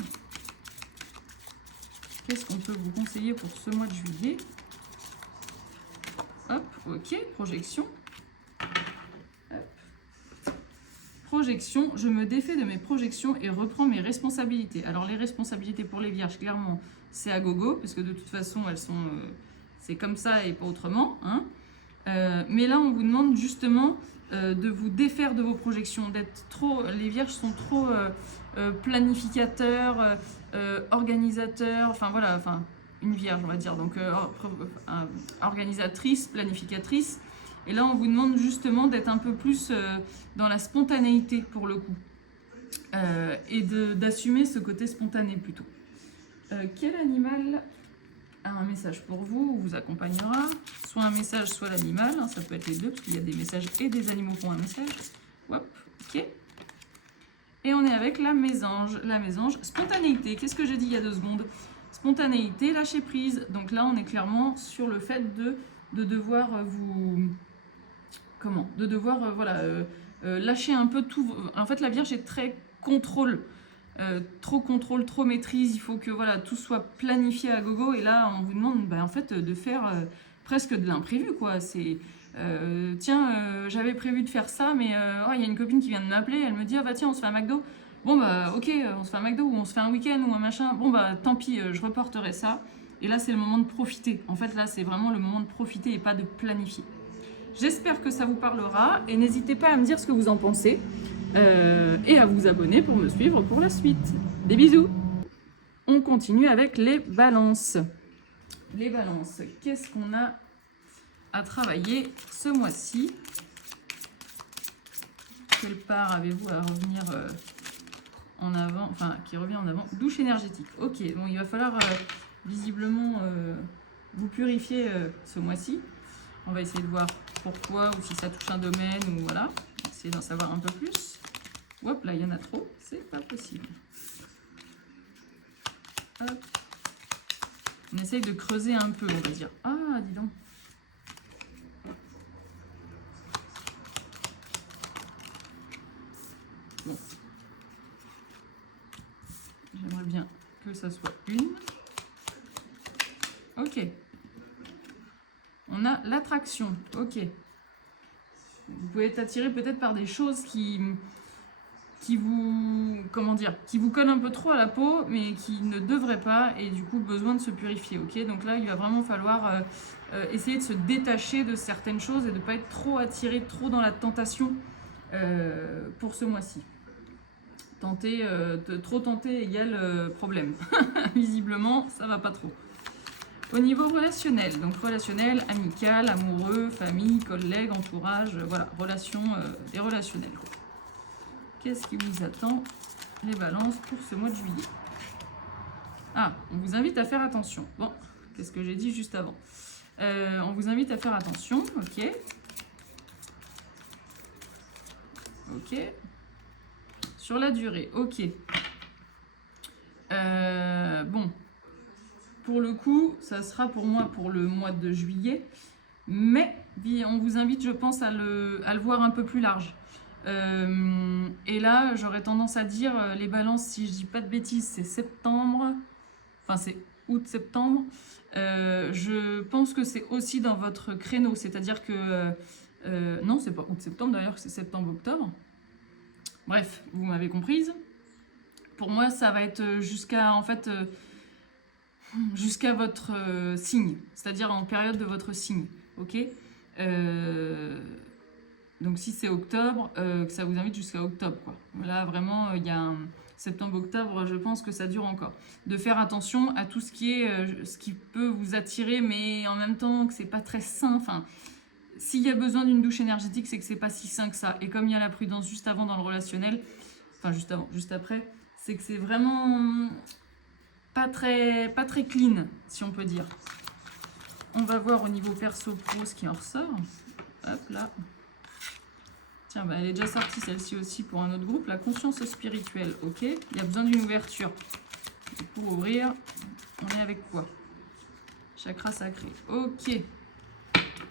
Qu'est-ce qu'on peut vous conseiller pour ce mois de juillet? Hop, ok, projection. Hop. Projection, je me défais de mes projections et reprends mes responsabilités. Alors les responsabilités pour les vierges, clairement, c'est à gogo, parce que de toute façon, elles sont, c'est comme ça et pas autrement. Hein. Mais là, on vous demande justement de vous défaire de vos projections, d'être trop... Les vierges sont trop planificateurs, organisateurs, enfin voilà, enfin une vierge, on va dire, donc organisatrice, planificatrice. Et là, on vous demande justement d'être un peu plus dans la spontanéité pour le coup. Et d'assumer ce côté spontané plutôt. Quel animal a un message pour vous ou vous accompagnera? Soit un message, soit l'animal. Hein, ça peut être les deux, parce qu'il y a des messages et des animaux qui ont un message. Hop, ok. Et on est avec la mésange. La mésange, spontanéité. Qu'est-ce que j'ai dit il y a 2 secondes? Spontanéité, lâcher prise. Donc là, on est clairement sur le fait de devoir vous... Comment? De devoir, lâcher un peu tout. En fait, la Vierge est très contrôle. Trop contrôle, trop maîtrise. Il faut que voilà, tout soit planifié à gogo. Et là, on vous demande en fait, de faire presque de l'imprévu, quoi. C'est... tiens, j'avais prévu de faire ça, mais il y a une copine qui vient de m'appeler, elle me dit, ah bah tiens, on se fait un McDo. bon bah ok, on se fait un McDo ou on se fait un week-end ou un machin, bon bah tant pis, je reporterai ça. Et là, c'est le moment de profiter. En fait, là, c'est vraiment le moment de profiter et pas de planifier. J'espère que ça vous parlera et n'hésitez pas à me dire ce que vous en pensez et à vous abonner pour me suivre pour la suite. Des bisous. On continue avec les balances. Les balances, qu'est-ce qu'on a à travailler ce mois-ci? Quelle part avez-vous à revenir en avant, enfin qui revient en avant? Douche énergétique. Ok, bon, il va falloir visiblement vous purifier ce mois-ci. On va essayer de voir pourquoi ou si ça touche un domaine ou voilà. Essayer d'en savoir un peu plus. Hop, là, il y en a trop. C'est pas possible. Hop. On essaye de creuser un peu, on va dire. Ah, dis donc. Bon. J'aimerais bien que ça soit une. Ok. On a l'attraction. Ok. Vous pouvez être attiré peut-être par des choses qui vous, comment dire, qui vous collent un peu trop à la peau, mais qui ne devraient pas, et du coup besoin de se purifier. Ok, donc là il va vraiment falloir essayer de se détacher de certaines choses et de ne pas être trop attiré, trop dans la tentation pour ce mois-ci. Trop tenter égale problème. Visiblement, ça va pas trop. Au niveau relationnel, donc relationnel, amical, amoureux, famille, collègues, entourage, voilà, relations et relationnel. Qu'est-ce qui vous attend, les balances, pour ce mois de juillet? Ah, on vous invite à faire attention. Bon, qu'est-ce que j'ai dit juste avant? On vous invite à faire attention, ok. Ok. Sur la durée, ok. Bon. Pour le coup, ça sera pour moi pour le mois de juillet. Mais on vous invite, je pense, à le voir un peu plus large. Et là, j'aurais tendance à dire, les balances, si je dis pas de bêtises, c'est septembre. Enfin, c'est août-septembre. Je pense que c'est aussi dans votre créneau. C'est-à-dire que... non, c'est pas août-septembre d'ailleurs, c'est septembre-octobre. Bref, vous m'avez comprise. Pour moi, ça va être jusqu'à, en fait... jusqu'à votre signe, c'est-à-dire en période de votre signe, ok. Donc si c'est octobre, que ça vous invite jusqu'à octobre, quoi. Là vraiment, il y a un septembre-octobre, je pense que ça dure encore. De faire attention à tout ce qui est, ce qui peut vous attirer, mais en même temps que c'est pas très sain. Enfin, s'il y a besoin d'une douche énergétique, c'est que c'est pas si sain que ça. Et comme il y a la prudence juste avant dans le relationnel, enfin juste avant, juste après, c'est que c'est vraiment pas très clean, si on peut dire. On va voir au niveau perso-pro ce qui en ressort. Hop là. Tiens, bah, elle est déjà sortie celle-ci aussi pour un autre groupe. La conscience spirituelle, ok. Il y a besoin d'une ouverture. Et pour ouvrir, on est avec quoi? Chakra sacré, ok.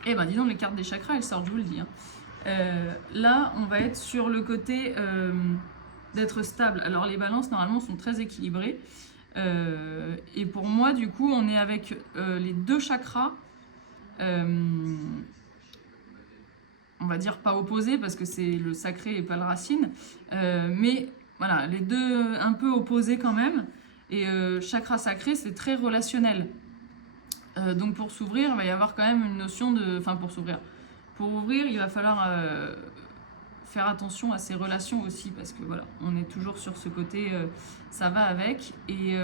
Eh ben dis donc, les cartes des chakras, elles sortent, je vous le dis. Hein. Là, on va être sur le côté d'être stable. Alors les balances, normalement, sont très équilibrées. Et pour moi, du coup, on est avec les deux chakras, on va dire pas opposés parce que c'est le sacré et pas le racine, mais voilà, les deux un peu opposés quand même. Et chakra sacré, c'est très relationnel. Donc pour s'ouvrir, il va y avoir quand même une notion de... Enfin pour s'ouvrir. Pour ouvrir, il va falloir faire attention à ses relations aussi, parce que voilà, on est toujours sur ce côté, ça va avec, et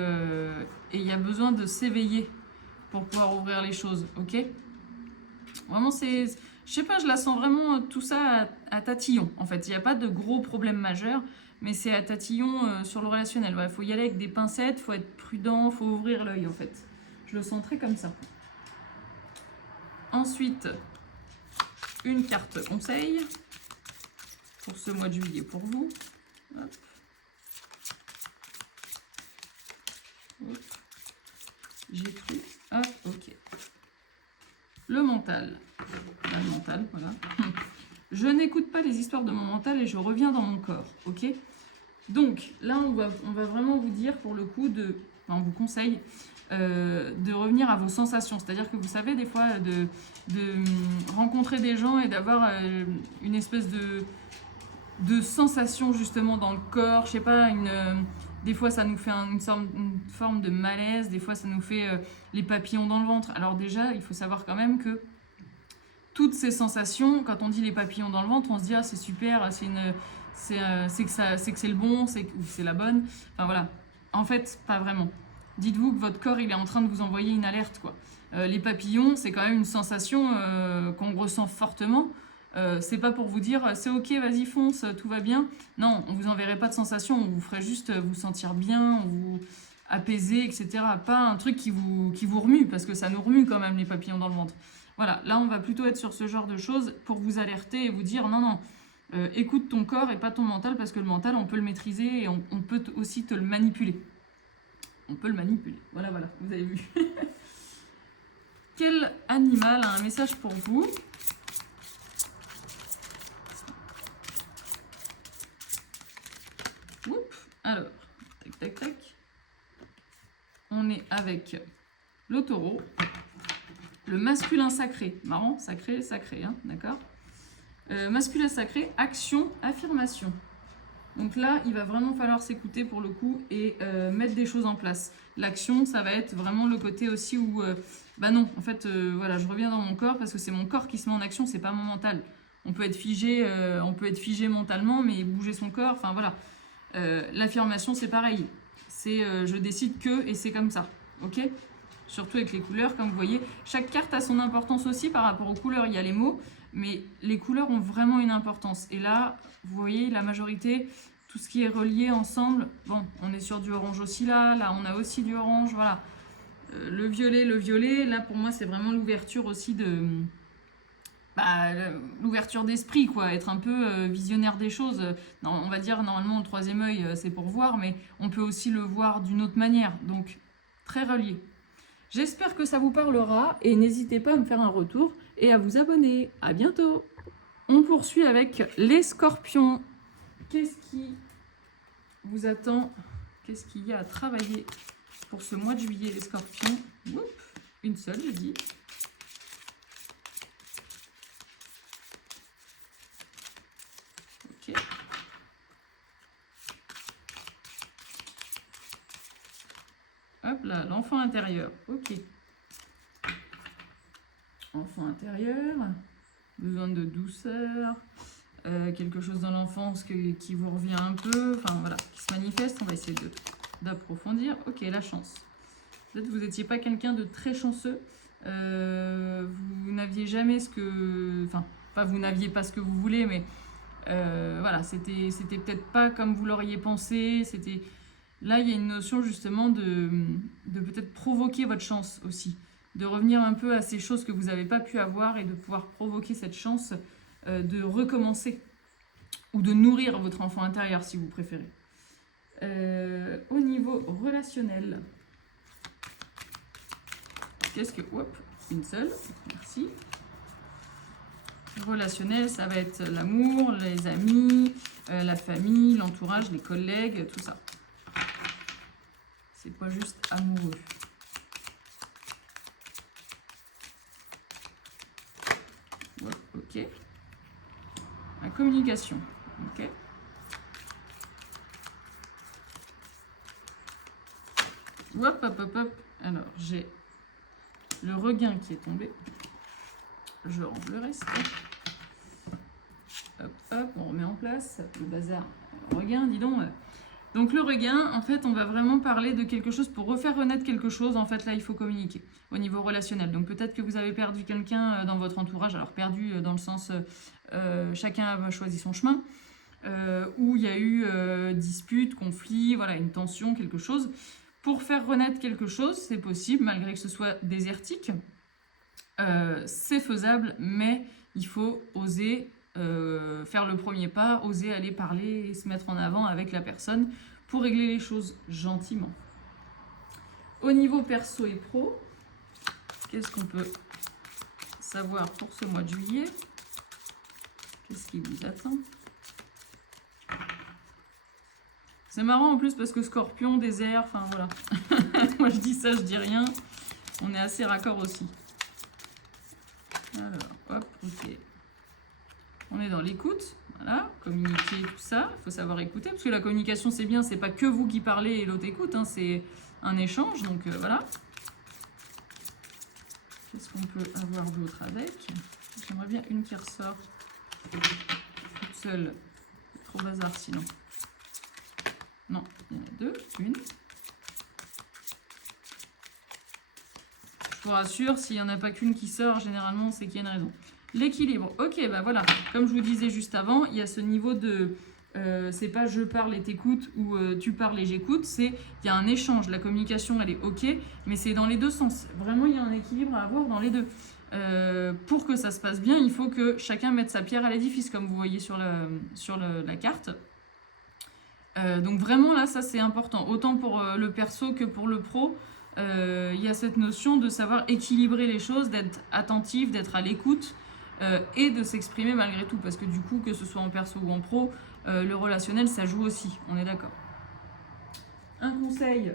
il y a besoin de s'éveiller pour pouvoir ouvrir les choses, ok? Vraiment, c'est, je sais pas, je la sens vraiment tout ça à tatillon, en fait. Il n'y a pas de gros problèmes majeurs, mais c'est à tatillon sur le relationnel. Il faut y aller avec des pincettes, il faut être prudent, il faut ouvrir l'œil, en fait. Je le sens très comme ça. Ensuite, une carte conseil pour ce mois de juillet pour vous. Hop. Hop. J'ai cru. Ah, ok. Le mental. Le mental, voilà. Je n'écoute pas les histoires de mon mental et je reviens dans mon corps, ok? Donc, là, on va vraiment vous dire, pour le coup, on vous conseille de revenir à vos sensations. C'est-à-dire que vous savez, des fois, de rencontrer des gens et d'avoir une espèce de de sensations justement dans le corps. Je sais pas, des fois ça nous fait une forme de malaise, des fois ça nous fait les papillons dans le ventre. Alors déjà, il faut savoir quand même que toutes ces sensations, quand on dit les papillons dans le ventre, on se dit ah c'est super, c'est que c'est le bon, c'est la bonne. Enfin voilà. En fait, pas vraiment. Dites-vous que votre corps il est en train de vous envoyer une alerte quoi. Les papillons, c'est quand même une sensation qu'on ressent fortement. C'est pas pour vous dire c'est ok, vas-y fonce, tout va bien. Non, on vous enverrait pas de sensation, on vous ferait juste vous sentir bien, vous apaiser, etc. Pas un truc qui vous remue, parce que ça nous remue quand même les papillons dans le ventre. Voilà, là on va plutôt être sur ce genre de choses pour vous alerter et vous dire non, non, écoute ton corps et pas ton mental, parce que le mental on peut le maîtriser et on peut aussi te le manipuler. On peut le manipuler. Voilà, voilà, vous avez vu. Quel animal a un message pour vous? Oups. Alors, tac, tac, tac. On est avec le taureau. Le masculin sacré. Marrant, sacré, sacré, hein, d'accord? Masculin sacré, action, affirmation. Donc là, il va vraiment falloir s'écouter pour le coup et mettre des choses en place. L'action, ça va être vraiment le côté aussi où... bah non, en fait, voilà, je reviens dans mon corps parce que c'est mon corps qui se met en action, c'est pas mon mental. On peut être figé mentalement, mais bouger son corps, enfin voilà. L'affirmation, c'est pareil. C'est je décide que et c'est comme ça, ok? Surtout avec les couleurs, comme vous voyez. Chaque carte a son importance aussi par rapport aux couleurs. Il y a les mots, mais les couleurs ont vraiment une importance. Et là, vous voyez, la majorité, tout ce qui est relié ensemble, bon, on est sur du orange aussi là on a aussi du orange, voilà. Le violet, là pour moi c'est vraiment l'ouverture aussi l'ouverture d'esprit, quoi, être un peu visionnaire des choses. Non, on va dire normalement le troisième œil c'est pour voir, mais on peut aussi le voir d'une autre manière, donc très relié. J'espère que ça vous parlera et n'hésitez pas à me faire un retour et à vous abonner. À bientôt. On poursuit avec les scorpions. Qu'est-ce qui vous attend? Qu'est-ce qu'il y a à travailler pour ce mois de juillet, les scorpions? Oups, une seule, je dis. Ok. Hop là, l'enfant intérieur. Ok. Enfant intérieur. Besoin de douceur. Quelque chose dans l'enfance qui vous revient un peu. Enfin voilà, qui se manifeste. On va essayer d'approfondir. Ok, la chance. Peut-être que vous n'étiez pas quelqu'un de très chanceux. Vous n'aviez jamais ce que... Enfin, pas vous n'aviez pas ce que vous voulez, mais... voilà, c'était peut-être pas comme vous l'auriez pensé. Là, il y a une notion justement de peut-être provoquer votre chance aussi, de revenir un peu à ces choses que vous n'avez pas pu avoir et de pouvoir provoquer cette chance de recommencer ou de nourrir votre enfant intérieur si vous préférez. Au niveau relationnel, qu'est-ce que... Hop, une seule, merci. Relationnel, ça va être l'amour, les amis, la famille, l'entourage, les collègues, tout ça. C'est pas juste amoureux. Ouais, ok. La communication. Ok. Hop, hop, hop, hop. Alors, j'ai le regain qui est tombé. Je range le reste. Hop, hop, on remet en place. Le bazar. Regain, dis donc. Donc le regain, en fait, on va vraiment parler de quelque chose pour refaire renaître quelque chose. En fait, là, il faut communiquer au niveau relationnel. Donc peut-être que vous avez perdu quelqu'un dans votre entourage. Alors perdu dans le sens, chacun a choisi son chemin. Où il y a eu dispute, conflit, voilà, une tension, quelque chose. Pour faire renaître quelque chose, c'est possible, malgré que ce soit désertique. C'est faisable, mais il faut oser faire le premier pas, oser aller parler et se mettre en avant avec la personne pour régler les choses gentiment. Au niveau perso et pro, qu'est-ce qu'on peut savoir pour ce mois de juillet? Qu'est-ce qui vous attend? C'est marrant en plus parce que Scorpion, désert, enfin voilà. Moi je dis ça, je dis rien. On est assez raccord aussi. Alors, hop, ok. On est dans l'écoute, Voilà, communiquer, tout ça. Il faut savoir écouter, parce que la communication, c'est bien, c'est pas que vous qui parlez et l'autre écoute, hein, c'est un échange, donc voilà. Qu'est-ce qu'on peut avoir d'autre avec? J'aimerais bien une qui ressort toute seule. Trop bazar sinon. Non, il y en a deux. Une. Je vous rassure, s'il n'y en a pas qu'une qui sort, généralement, c'est qu'il y a une raison. L'équilibre. Ok, bah voilà. Comme je vous disais juste avant, il y a ce niveau de... c'est pas je parle et t'écoutes ou tu parles et j'écoute, il y a un échange. La communication, elle est ok, mais c'est dans les deux sens. Vraiment, il y a un équilibre à avoir dans les deux. Pour que ça se passe bien, il faut que chacun mette sa pierre à l'édifice, comme vous voyez sur la carte. Donc vraiment, là, ça, c'est important. Autant pour le perso que pour le pro. Il y a cette notion de savoir équilibrer les choses, d'être attentif, d'être à l'écoute et de s'exprimer malgré tout. Parce que du coup, que ce soit en perso ou en pro, le relationnel, ça joue aussi. On est d'accord. Un conseil,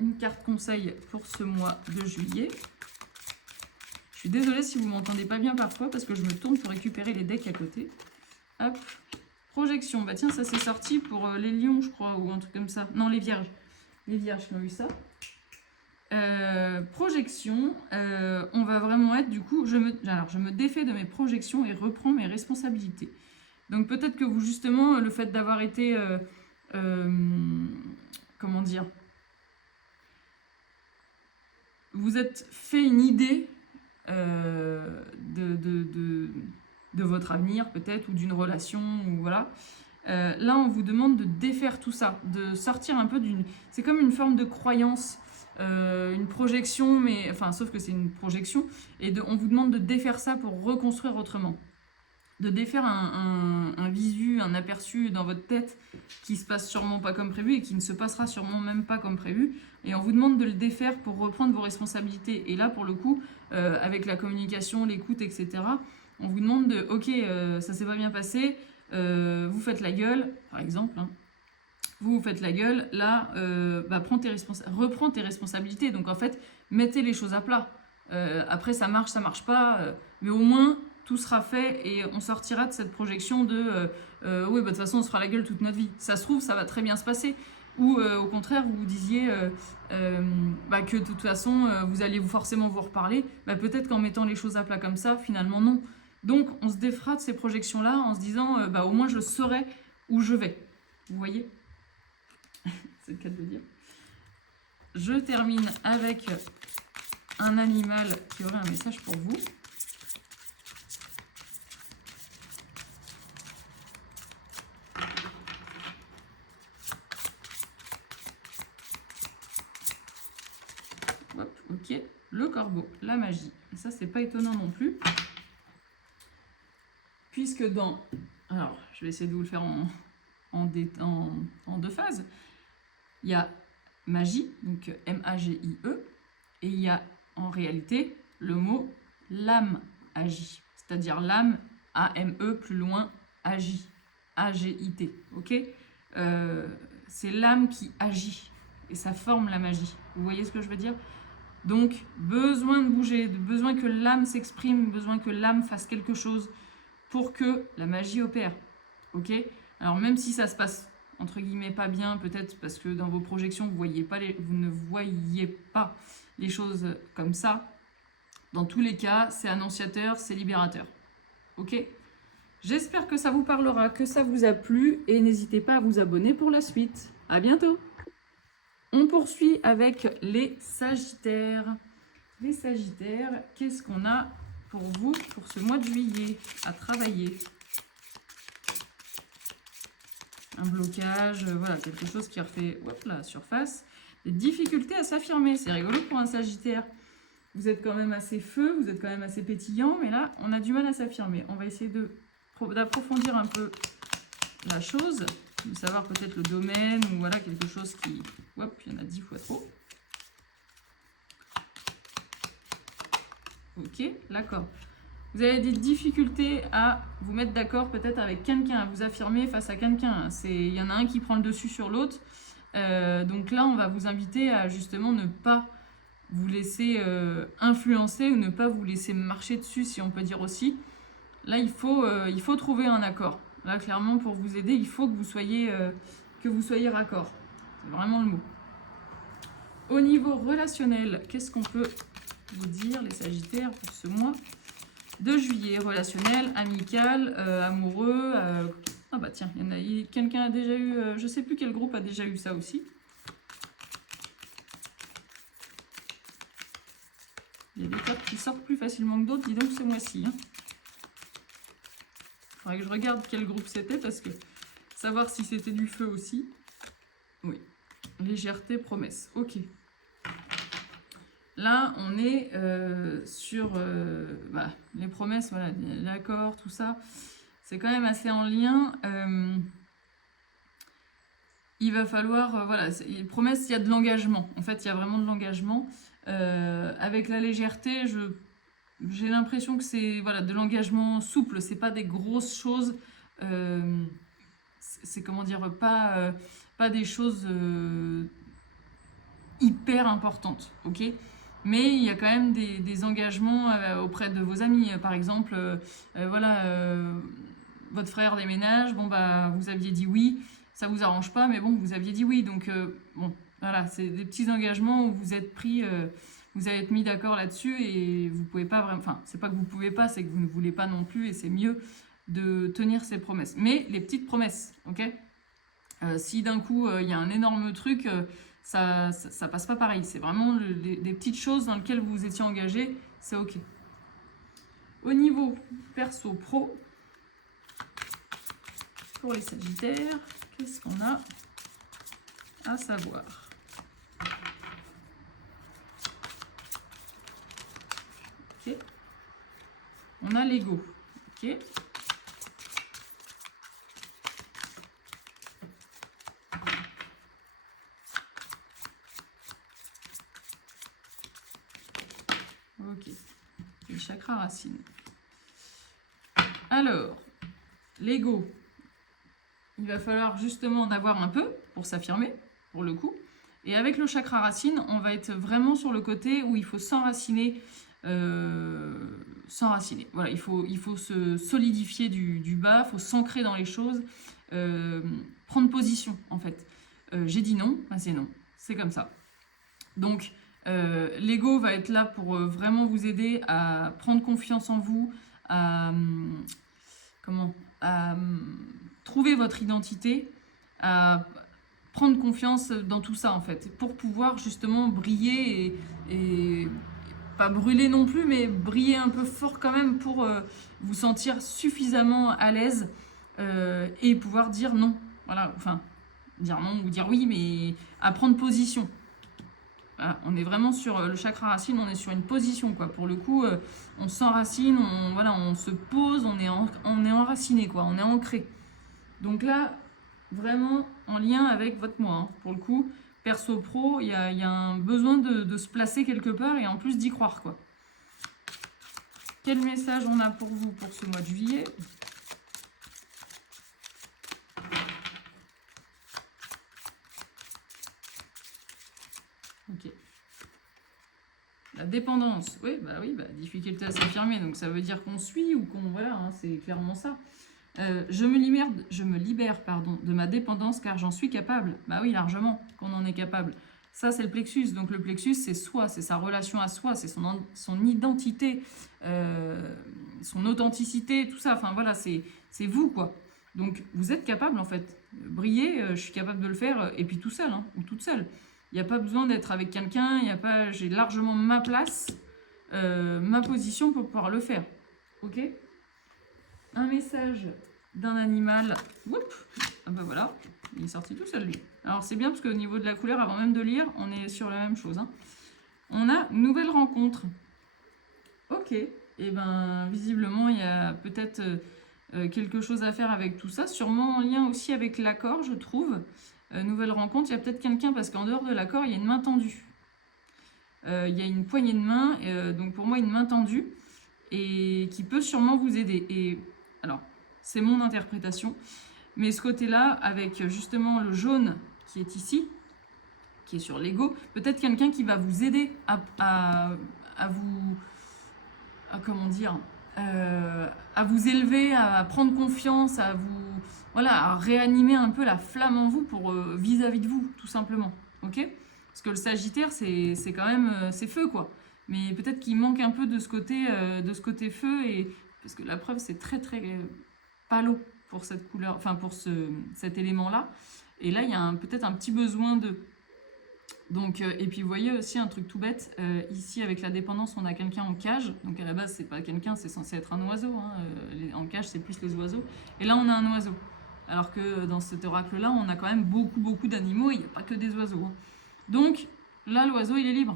une carte conseil pour ce mois de juillet. Je suis désolée si vous ne m'entendez pas bien parfois parce que je me tourne pour récupérer les decks à côté. Hop. Projection. Bah tiens, ça c'est sorti pour les lions, je crois, ou un truc comme ça. Non, les vierges. Les vierges qui ont eu ça. Projection, on va vraiment être du coup, je me défais de mes projections et reprends mes responsabilités. Donc peut-être que vous justement, le fait d'avoir été, comment dire, vous êtes fait une idée de votre avenir peut-être, ou d'une relation, ou voilà. Là, on vous demande de défaire tout ça, de sortir un peu d'une... C'est comme une forme de croyance, une projection, mais enfin, sauf que c'est une projection, et on vous demande de défaire ça pour reconstruire autrement. De défaire un visu, un aperçu dans votre tête qui se passe sûrement pas comme prévu et qui ne se passera sûrement même pas comme prévu. Et on vous demande de le défaire pour reprendre vos responsabilités. Et là, pour le coup, avec la communication, l'écoute, etc., on vous demande de, ok, ça s'est pas bien passé, vous faites la gueule, par exemple, hein. Vous faites la gueule, là, reprends tes responsabilités. Donc en fait, mettez les choses à plat. Après, ça marche pas, mais au moins, tout sera fait et on sortira de cette projection de oui, de toute façon, on se fera la gueule toute notre vie. Ça se trouve, ça va très bien se passer. Ou au contraire, vous vous disiez que de toute façon, vous alliez forcément vous reparler. Peut-être qu'en mettant les choses à plat comme ça, finalement, non. Donc, on se défera de ces projections-là en se disant au moins, je saurai où je vais. Vous voyez? C'est le cas de le dire. Je termine avec un animal qui aurait un message pour vous. Hop, ok. Le corbeau, la magie. Et ça, c'est pas étonnant non plus. Puisque dans... Alors, je vais essayer de vous le faire en deux phases. Il y a magie, donc M-A-G-I-E, et il y a en réalité le mot l'âme agit, c'est-à-dire l'âme, A-M-E, plus loin, agit, A-G-I-T, ok? C'est l'âme qui agit, et ça forme la magie. Vous voyez ce que je veux dire? Donc, besoin de bouger, besoin que l'âme s'exprime, besoin que l'âme fasse quelque chose pour que la magie opère, ok? Alors, même si ça se passe entre guillemets pas bien, peut-être parce que dans vos projections, vous ne voyez pas les choses comme ça. Dans tous les cas, c'est annonciateur, c'est libérateur. Ok? J'espère que ça vous parlera, que ça vous a plu, et n'hésitez pas à vous abonner pour la suite. À bientôt! On poursuit avec les Sagittaires. Les Sagittaires, qu'est-ce qu'on a pour vous pour ce mois de juillet à travailler? Un blocage, voilà, quelque chose qui refait la surface. Des difficultés à s'affirmer, c'est rigolo pour un Sagittaire. Vous êtes quand même assez feu, vous êtes quand même assez pétillant, mais là, on a du mal à s'affirmer. On va essayer d'approfondir un peu la chose, de savoir peut-être le domaine, ou voilà, quelque chose qui... Hop, il y en a 10 fois trop. Ok, d'accord. Vous avez des difficultés à vous mettre d'accord peut-être avec quelqu'un, à vous affirmer face à quelqu'un. Il y en a un qui prend le dessus sur l'autre. Donc là, on va vous inviter à justement ne pas vous laisser influencer ou ne pas vous laisser marcher dessus, si on peut dire aussi. Là, il faut trouver un accord. Là, clairement, pour vous aider, il faut que vous soyez raccord. C'est vraiment le mot. Au niveau relationnel, qu'est-ce qu'on peut vous dire, les Sagittaires, pour ce mois de juillet? Relationnel, amical, amoureux. Ah bah tiens, quelqu'un a déjà eu, je sais plus quel groupe a déjà eu ça aussi. Il y a des cartes qui sortent plus facilement que d'autres, dis donc ce mois-ci. Hein. Faudrait que je regarde quel groupe c'était, parce que savoir si c'était du feu aussi. Oui. Légèreté, promesse. Ok. Là, on est sur les promesses, voilà, l'accord, tout ça. C'est quand même assez en lien. Il va falloir, voilà, promesse, il y a de l'engagement. En fait, il y a vraiment de l'engagement. Avec la légèreté, j'ai l'impression que c'est de l'engagement souple. C'est pas des grosses choses. C'est comment dire, pas des choses hyper importantes, ok? Mais il y a quand même des engagements auprès de vos amis. Par exemple, votre frère déménage, bon bah vous aviez dit oui, ça vous arrange pas, mais bon vous aviez dit oui, donc bon voilà, c'est des petits engagements où vous êtes pris, vous allez être mis d'accord là-dessus et vous pouvez pas vraiment, enfin c'est pas que vous pouvez pas, c'est que vous ne voulez pas non plus et c'est mieux de tenir ses promesses. Mais les petites promesses, ok? Si d'un coup il y a un énorme truc, ça passe pas pareil. C'est vraiment des petites choses dans lesquelles vous vous étiez engagé, c'est ok. Au niveau perso pro, pour les Sagittaires, qu'est-ce qu'on a à savoir? Ok. On a l'ego. Ok. Ok. Les chakras racines. Alors, l'ego. Il va falloir justement en avoir un peu pour s'affirmer, pour le coup. Et avec le chakra racine, on va être vraiment sur le côté où il faut s'enraciner. Voilà, il faut se solidifier du bas, il faut s'ancrer dans les choses, prendre position en fait. J'ai dit non, bah c'est non, c'est comme ça. Donc l'ego va être là pour vraiment vous aider à prendre confiance en vous, à trouver votre identité, à prendre confiance dans tout ça en fait, pour pouvoir justement briller et pas brûler non plus, mais briller un peu fort quand même pour vous sentir suffisamment à l'aise et pouvoir dire non. Voilà, enfin, dire non ou dire oui, mais à prendre position. Voilà, on est vraiment sur le chakra racine, on est sur une position quoi. Pour le coup, on s'enracine, on se pose, on est enraciné quoi, on est ancré. Donc là, vraiment en lien avec votre moi. Hein. Pour le coup, perso pro, il y a un besoin de se placer quelque part et en plus d'y croire quoi. Quel message on a pour vous pour ce mois de juillet? Ok. La dépendance, oui, difficulté à s'affirmer, donc ça veut dire qu'on suit ou qu'on, voilà, hein, c'est clairement ça. Je me libère de ma dépendance car j'en suis capable. Bah oui, largement, qu'on en est capable. Ça, c'est le plexus. Donc le plexus, c'est soi, c'est sa relation à soi, c'est son identité, son authenticité, tout ça. Enfin voilà, c'est vous, quoi. Donc vous êtes capable, en fait. Briller, je suis capable de le faire, et puis tout seul, hein, ou toute seule. Il n'y a pas besoin d'être avec quelqu'un, j'ai largement ma place, ma position pour pouvoir le faire. Ok ? Un message d'un animal. Oups, ah bah voilà, il est sorti tout seul lui. Alors c'est bien parce qu'au niveau de la couleur, avant même de lire, on est sur la même chose. Hein. On a nouvelle rencontre. Ok, et ben visiblement il y a peut-être quelque chose à faire avec tout ça, sûrement en lien aussi avec l'accord, je trouve. Nouvelle rencontre, il y a peut-être quelqu'un parce qu'en dehors de l'accord, il y a une main tendue. Il y a une poignée de main, donc pour moi une main tendue et qui peut sûrement vous aider. Et alors, c'est mon interprétation, mais ce côté-là, avec justement le jaune qui est ici, qui est sur l'ego, peut-être quelqu'un qui va vous aider à vous, comment dire, à vous élever, à prendre confiance, à vous voilà, à réanimer un peu la flamme en vous pour vis-à-vis de vous, tout simplement. Ok? Parce que le Sagittaire, c'est quand même, c'est feu, quoi. Mais peut-être qu'il manque un peu de ce côté feu, et parce que la preuve, c'est très très palo pour cette couleur, enfin pour cet élément-là. Et là, il y a peut-être un petit besoin de. Donc, et puis vous voyez aussi un truc tout bête, ici avec la dépendance, on a quelqu'un en cage. Donc à la base, c'est pas quelqu'un, c'est censé être un oiseau. Hein. En cage, c'est plus les oiseaux. Et là, on a un oiseau. Alors que dans cet oracle-là, on a quand même beaucoup d'animaux, il n'y a pas que des oiseaux. Hein. Donc là, l'oiseau, il est libre.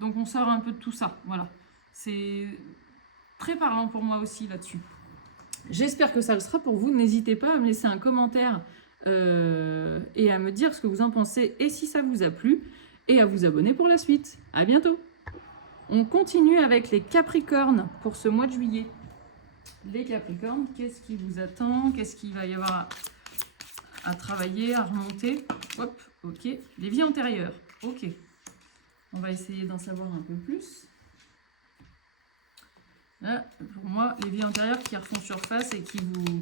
Donc on sort un peu de tout ça. Voilà. C'est très parlant pour moi aussi là-dessus. J'espère que ça le sera pour vous. N'hésitez pas à me laisser un commentaire et à me dire ce que vous en pensez et si ça vous a plu. Et à vous abonner pour la suite. À bientôt. On continue avec les Capricornes pour ce mois de juillet. Les Capricornes, qu'est-ce qui vous attend? Qu'est-ce qu'il va y avoir à travailler, à remonter? Hop, ok. Les vies antérieures, ok. On va essayer d'en savoir un peu plus. Là, pour moi, les vies antérieures qui refont surface et qui vous...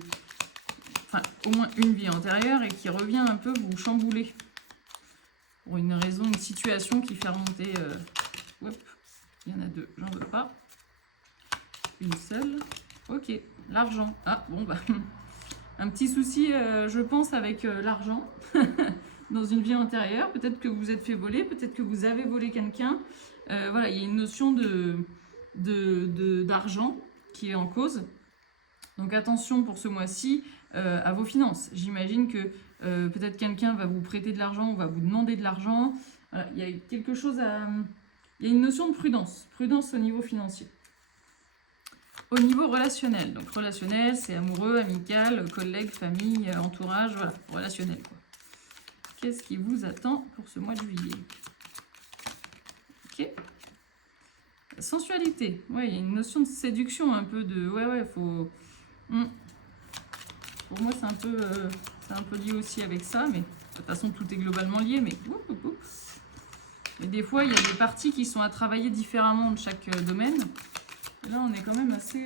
Enfin, au moins une vie antérieure et qui revient un peu vous chambouler. Pour une raison, une situation qui fait remonter... Hop, il y en a deux, j'en veux pas. Une seule. Ok, l'argent. Ah, bon, bah... Un petit souci, je pense, avec l'argent. Dans une vie antérieure. Peut-être que vous êtes fait voler, peut-être que vous avez volé quelqu'un. Voilà, il y a une notion d'argent qui est en cause. Donc attention pour ce mois-ci à vos finances. J'imagine que peut-être quelqu'un va vous prêter de l'argent ou va vous demander de l'argent. Voilà, il y a quelque chose à... Il y a une notion de prudence. Prudence au niveau financier. Au niveau relationnel. Donc relationnel, c'est amoureux, amical, collègue, famille, entourage, voilà, relationnel quoi. Qu'est-ce qui vous attend pour ce mois de juillet? Ok. La sensualité. Ouais, il y a une notion de séduction, un peu de... Ouais, faut... Pour moi, c'est un peu lié aussi avec ça, mais de toute façon, tout est globalement lié, mais... Mais des fois, il y a des parties qui sont à travailler différemment de chaque domaine. Et là, on est quand même assez...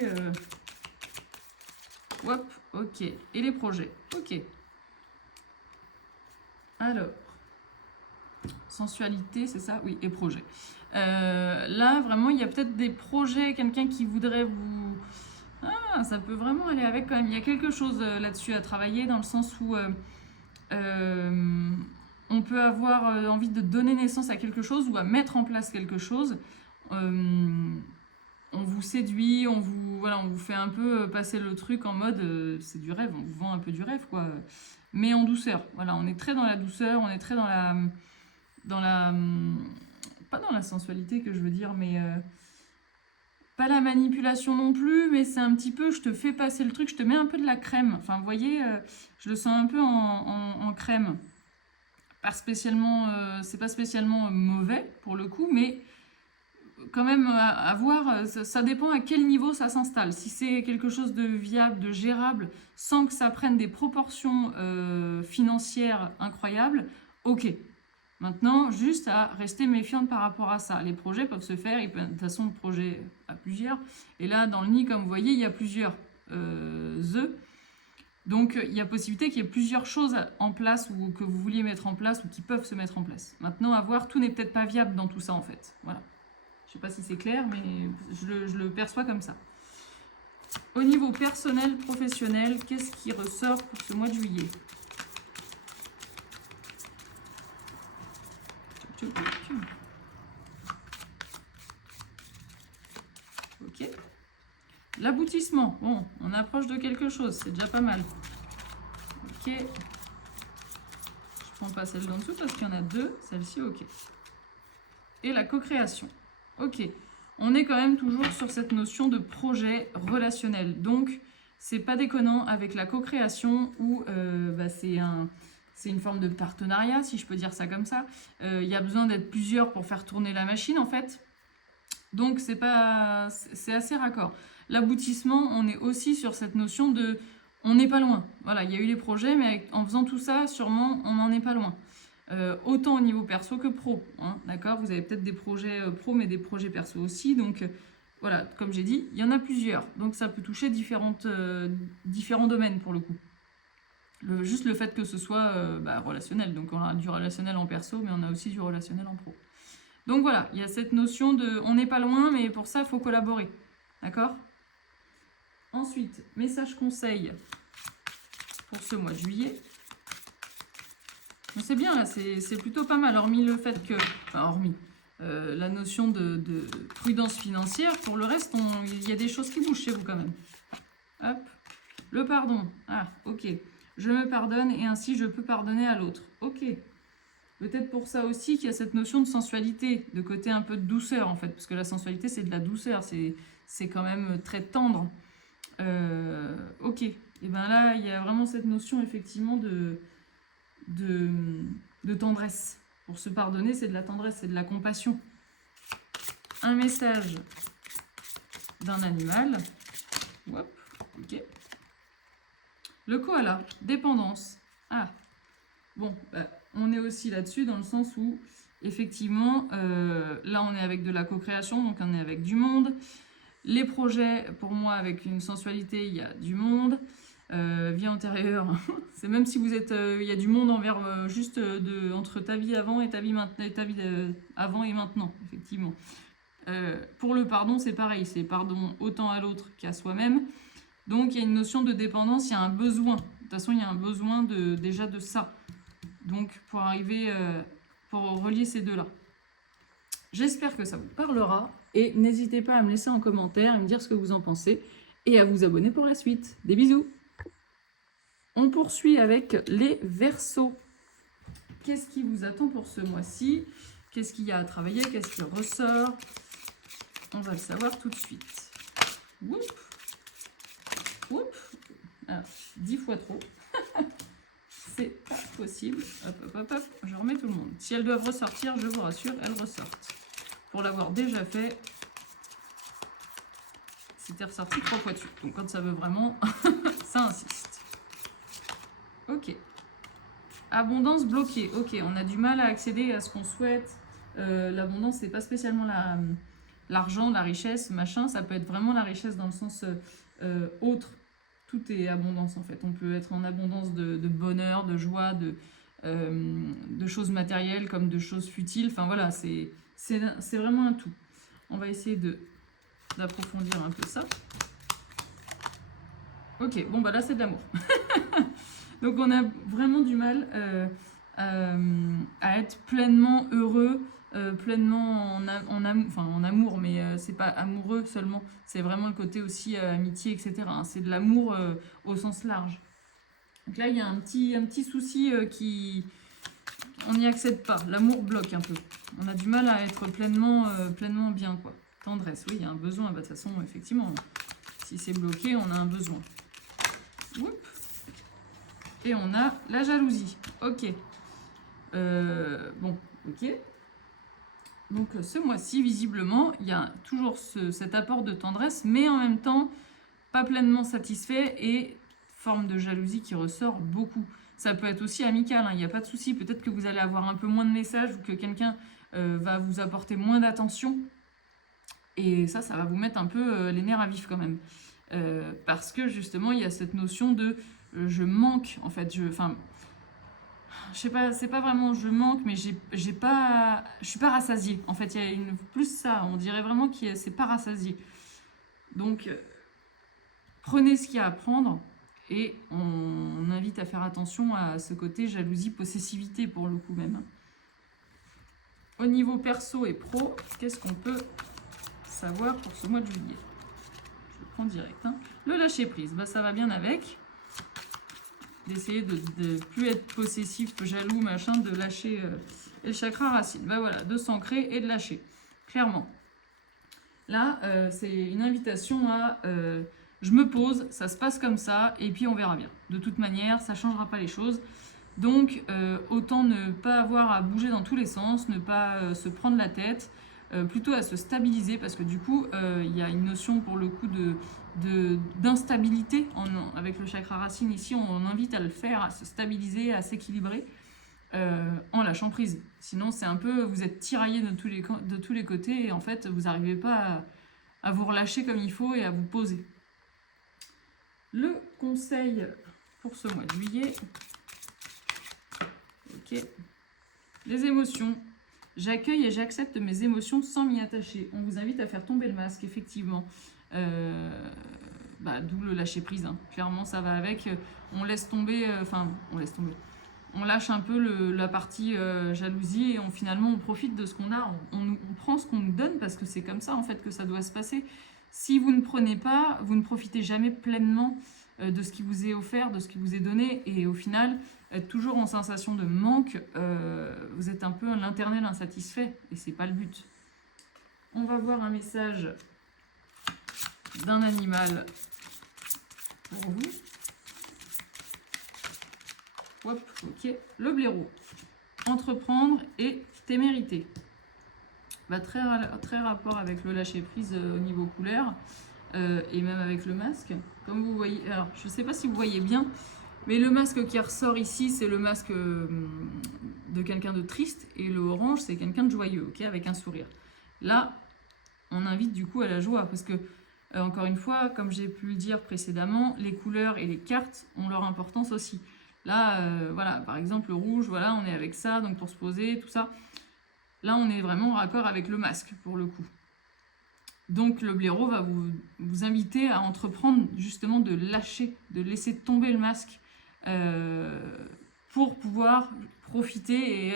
Hop, ok. Et les projets? Ok. Alors, sensualité, c'est ça? Oui, et projet. Là, vraiment, il y a peut-être des projets, quelqu'un qui voudrait vous... Ah, ça peut vraiment aller avec quand même. Il y a quelque chose là-dessus à travailler, dans le sens où on peut avoir envie de donner naissance à quelque chose ou à mettre en place quelque chose. On vous séduit, on vous fait un peu passer le truc en mode c'est du rêve, on vous vend un peu du rêve, quoi. Mais en douceur. Voilà, on est très dans la douceur, on est très dans la pas dans la sensualité que je veux dire, mais pas la manipulation non plus, mais c'est un petit peu, je te fais passer le truc, je te mets un peu de la crème. Enfin, vous voyez, je le sens un peu en crème. Pas spécialement, c'est pas spécialement mauvais pour le coup, mais quand même à voir, ça dépend à quel niveau ça s'installe. Si c'est quelque chose de viable, de gérable, sans que ça prenne des proportions financières incroyables, ok. Maintenant, juste à rester méfiante par rapport à ça. Les projets peuvent se faire, de toute façon, le projet à plusieurs. Et là, dans le nid, comme vous voyez, il y a plusieurs œufs. Donc, il y a possibilité qu'il y ait plusieurs choses en place ou que vous vouliez mettre en place ou qui peuvent se mettre en place. Maintenant, à voir, tout n'est peut-être pas viable dans tout ça, en fait. Voilà. Je ne sais pas si c'est clair, mais je le perçois comme ça. Au niveau personnel, professionnel, qu'est-ce qui ressort pour ce mois de juillet? Ok. L'aboutissement. Bon, on approche de quelque chose, c'est déjà pas mal. Ok. Je prends pas celle d'en dessous parce qu'il y en a deux. Celle-ci, ok. Et la co-création. Ok. On est quand même toujours sur cette notion de projet relationnel. Donc, c'est pas déconnant avec la co-création où c'est une forme de partenariat, si je peux dire ça comme ça. Il y a besoin d'être plusieurs pour faire tourner la machine, en fait. Donc, c'est assez raccord. L'aboutissement, on est aussi sur cette notion de... On n'est pas loin. Voilà, il y a eu les projets, mais en faisant tout ça, sûrement, on n'en est pas loin. Autant au niveau perso que pro. Hein, d'accord, vous avez peut-être des projets pro, mais des projets perso aussi. Donc, voilà, comme j'ai dit, il y en a plusieurs. Donc, ça peut toucher différents domaines, pour le coup. Juste le fait que ce soit relationnel. Donc on a du relationnel en perso, mais on a aussi du relationnel en pro. Donc voilà, il y a cette notion de on n'est pas loin, mais pour ça, il faut collaborer. D'accord? Ensuite, message conseil pour ce mois de juillet. C'est bien là, c'est plutôt pas mal, hormis le fait que... Enfin, hormis la notion de prudence financière. Pour le reste, il y a des choses qui bougent chez vous quand même. Hop. Le pardon. Ah, ok. Je me pardonne et ainsi je peux pardonner à l'autre. Ok. Peut-être pour ça aussi qu'il y a cette notion de sensualité, de côté un peu de douceur en fait. Parce que la sensualité, c'est de la douceur. C'est quand même très tendre. Ok. Et bien là, il y a vraiment cette notion effectivement de tendresse. Pour se pardonner, c'est de la tendresse, c'est de la compassion. Un message d'un animal. Hop, ok. Le koala, dépendance. Ah, bon, on est aussi là-dessus dans le sens où, effectivement, là on est avec de la co-création, donc on est avec du monde. Les projets, pour moi, avec une sensualité, il y a du monde. Vie antérieure, c'est même si vous êtes, il y a du monde envers juste entre ta vie avant et ta vie maintenant, ta vie avant et maintenant, effectivement. Pour le pardon, c'est pareil, c'est pardon autant à l'autre qu'à soi-même. Donc il y a une notion de dépendance, il y a un besoin. De toute façon, il y a un besoin déjà de ça. Donc pour arriver, pour relier ces deux-là. J'espère que ça vous parlera et n'hésitez pas à me laisser en commentaire, à me dire ce que vous en pensez et à vous abonner pour la suite. Des bisous! On poursuit avec les Verseaux. Qu'est-ce qui vous attend pour ce mois-ci? Qu'est-ce qu'il y a à travailler? Qu'est-ce qui ressort? On va le savoir tout de suite. Oup. Oup. Alors, 10 fois trop. C'est pas possible. Hop, hop, hop, hop. Je remets tout le monde. Si elles doivent ressortir, je vous rassure, elles ressortent. Pour l'avoir déjà fait, c'était ressorti 3 fois dessus. Donc quand ça veut vraiment, ça insiste. Ok. Abondance bloquée. Ok, on a du mal à accéder à ce qu'on souhaite. L'abondance, c'est pas spécialement l'argent, la richesse, machin. Ça peut être vraiment la richesse dans le sens autre. Tout est abondance en fait. On peut être en abondance de bonheur, de joie, de choses matérielles comme de choses futiles. Enfin voilà, c'est vraiment un tout. On va essayer d'approfondir un peu ça. Ok, bon bah là c'est de l'amour. Donc on a vraiment du mal à être pleinement heureux, pleinement en amour, mais c'est pas amoureux seulement, c'est vraiment le côté aussi amitié, etc. Hein. C'est de l'amour au sens large. Donc là il y a un petit souci qui... On n'y accède pas, l'amour bloque un peu. On a du mal à être pleinement bien, quoi. Tendresse, oui, il y a un besoin, bah, de toute façon, effectivement, si c'est bloqué, on a un besoin. Oups. Et on a la jalousie. Ok. Bon, ok. Donc ce mois-ci, visiblement, il y a toujours cet apport de tendresse, mais en même temps, pas pleinement satisfait et forme de jalousie qui ressort beaucoup. Ça peut être aussi amical, hein, il n'y a pas de souci. Peut-être que vous allez avoir un peu moins de messages ou que quelqu'un va vous apporter moins d'attention. Et ça va vous mettre un peu les nerfs à vif quand même. Parce que justement, il y a cette notion de je manque, en fait. Je sais pas, c'est pas vraiment je manque, mais je suis pas rassasiée. En fait, il y a plus ça, on dirait vraiment que c'est pas rassasié. Donc, prenez ce qu'il y a à prendre et on invite à faire attention à ce côté jalousie, possessivité pour le coup même. Au niveau perso et pro, qu'est-ce qu'on peut savoir pour ce mois de juillet? Je le prends direct. Hein. Le lâcher prise, bah, ça va bien avec. D'essayer de plus être possessif, jaloux, machin, de lâcher le chakra racine. Bah voilà, de s'ancrer et de lâcher, clairement. Là, c'est une invitation à je me pose, ça se passe comme ça, et puis on verra bien. De toute manière, ça ne changera pas les choses. Donc, autant ne pas avoir à bouger dans tous les sens, ne pas se prendre la tête, plutôt à se stabiliser, parce que du coup, il y a une notion pour le coup d'instabilité avec le chakra racine ici. On invite à le faire, à se stabiliser, à s'équilibrer en lâchant prise. Sinon, c'est un peu, vous êtes tiraillé de tous les côtés et en fait, vous n'arrivez pas à vous relâcher comme il faut et à vous poser. Le conseil pour ce mois de juillet. Ok. Les émotions. J'accueille et j'accepte mes émotions sans m'y attacher. On vous invite à faire tomber le masque, effectivement. D'où le lâcher prise. Hein. Clairement, ça va avec. On laisse tomber. On laisse tomber. On lâche un peu la partie jalousie et finalement on profite de ce qu'on a. On prend ce qu'on nous donne parce que c'est comme ça en fait que ça doit se passer. Si vous ne prenez pas, vous ne profitez jamais pleinement de ce qui vous est offert, de ce qui vous est donné. Et au final, être toujours en sensation de manque, vous êtes un peu l'internel insatisfait. Et c'est pas le but. On va voir un message d'un animal pour vous. Hop, ok. Le blaireau. Entreprendre et témérité. Très rapport avec le lâcher prise au niveau couleur et même avec le masque. Comme vous voyez, alors je ne sais pas si vous voyez bien, mais le masque qui ressort ici, c'est le masque de quelqu'un de triste et le orange, c'est quelqu'un de joyeux, ok, avec un sourire. Là, on invite du coup à la joie parce que, encore une fois, comme j'ai pu le dire précédemment, les couleurs et les cartes ont leur importance aussi. Là, voilà, par exemple, le rouge, voilà, on est avec ça, donc pour se poser, tout ça. Là, on est vraiment en raccord avec le masque, pour le coup. Donc, le blaireau va vous inviter à entreprendre, justement, de lâcher, de laisser tomber le masque pour pouvoir profiter et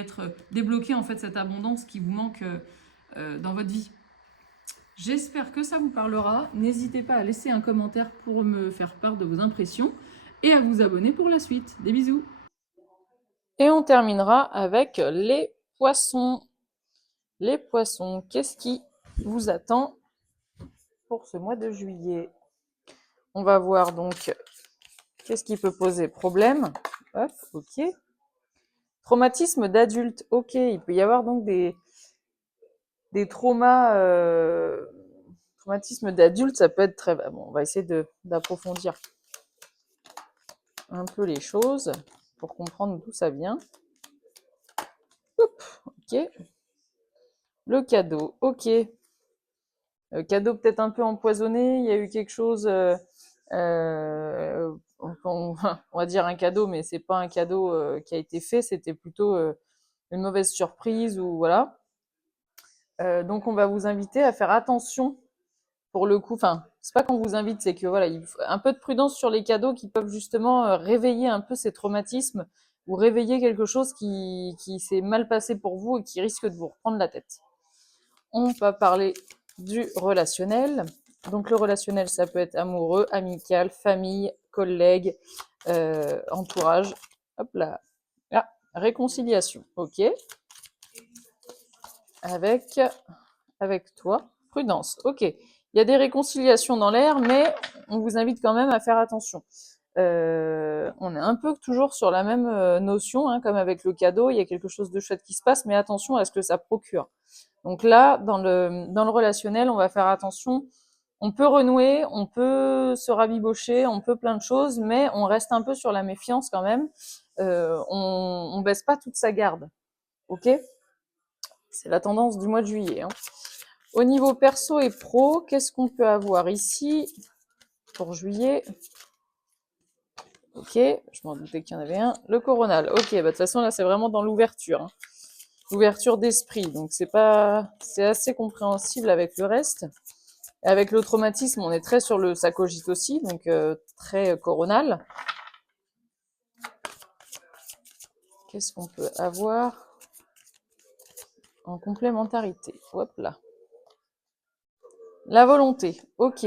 débloquer, en fait, cette abondance qui vous manque dans votre vie. J'espère que ça vous parlera. N'hésitez pas à laisser un commentaire pour me faire part de vos impressions et à vous abonner pour la suite. Des bisous. Et on terminera avec les poissons. Les poissons, qu'est-ce qui vous attend pour ce mois de juillet? On va voir donc qu'est-ce qui peut poser problème. Hop, ok. Traumatisme d'adulte, ok. Il peut y avoir donc des traumas. Traumatisme d'adulte, ça peut être très... Bon, on va essayer d'approfondir un peu les choses pour comprendre d'où ça vient. Hop, ok. Le cadeau, ok. Cadeau peut-être un peu empoisonné, il y a eu quelque chose, on va dire un cadeau, mais c'est pas un cadeau qui a été fait, c'était plutôt une mauvaise surprise ou voilà. Donc on va vous inviter à faire attention pour le coup, enfin c'est pas qu'on vous invite, c'est que voilà, il faut un peu de prudence sur les cadeaux qui peuvent justement réveiller un peu ces traumatismes ou réveiller quelque chose qui s'est mal passé pour vous et qui risque de vous reprendre la tête. On va parler du relationnel. Donc le relationnel, ça peut être amoureux, amical, famille, collègue, entourage. Hop là. Ah, réconciliation. Ok. Avec toi. Prudence. Ok. Il y a des réconciliations dans l'air, mais on vous invite quand même à faire attention. On est un peu toujours sur la même notion, hein, comme avec le cadeau. Il y a quelque chose de chouette qui se passe, mais attention à ce que ça procure. Donc là, dans le relationnel, on va faire attention. On peut renouer, on peut se rabibocher, on peut plein de choses, mais on reste un peu sur la méfiance quand même. On baisse pas toute sa garde, ok? C'est la tendance du mois de juillet. Hein. Au niveau perso et pro, qu'est-ce qu'on peut avoir ici pour juillet? Ok, je m'en doutais qu'il y en avait un. Le coronal. Ok, de toute façon là c'est vraiment dans l'ouverture. Hein. L'ouverture d'esprit, donc c'est assez compréhensible avec le reste. Et avec le traumatisme, on est très sur le ça cogite aussi, donc très coronal. Qu'est-ce qu'on peut avoir en complémentarité? Hop là. La volonté, ok.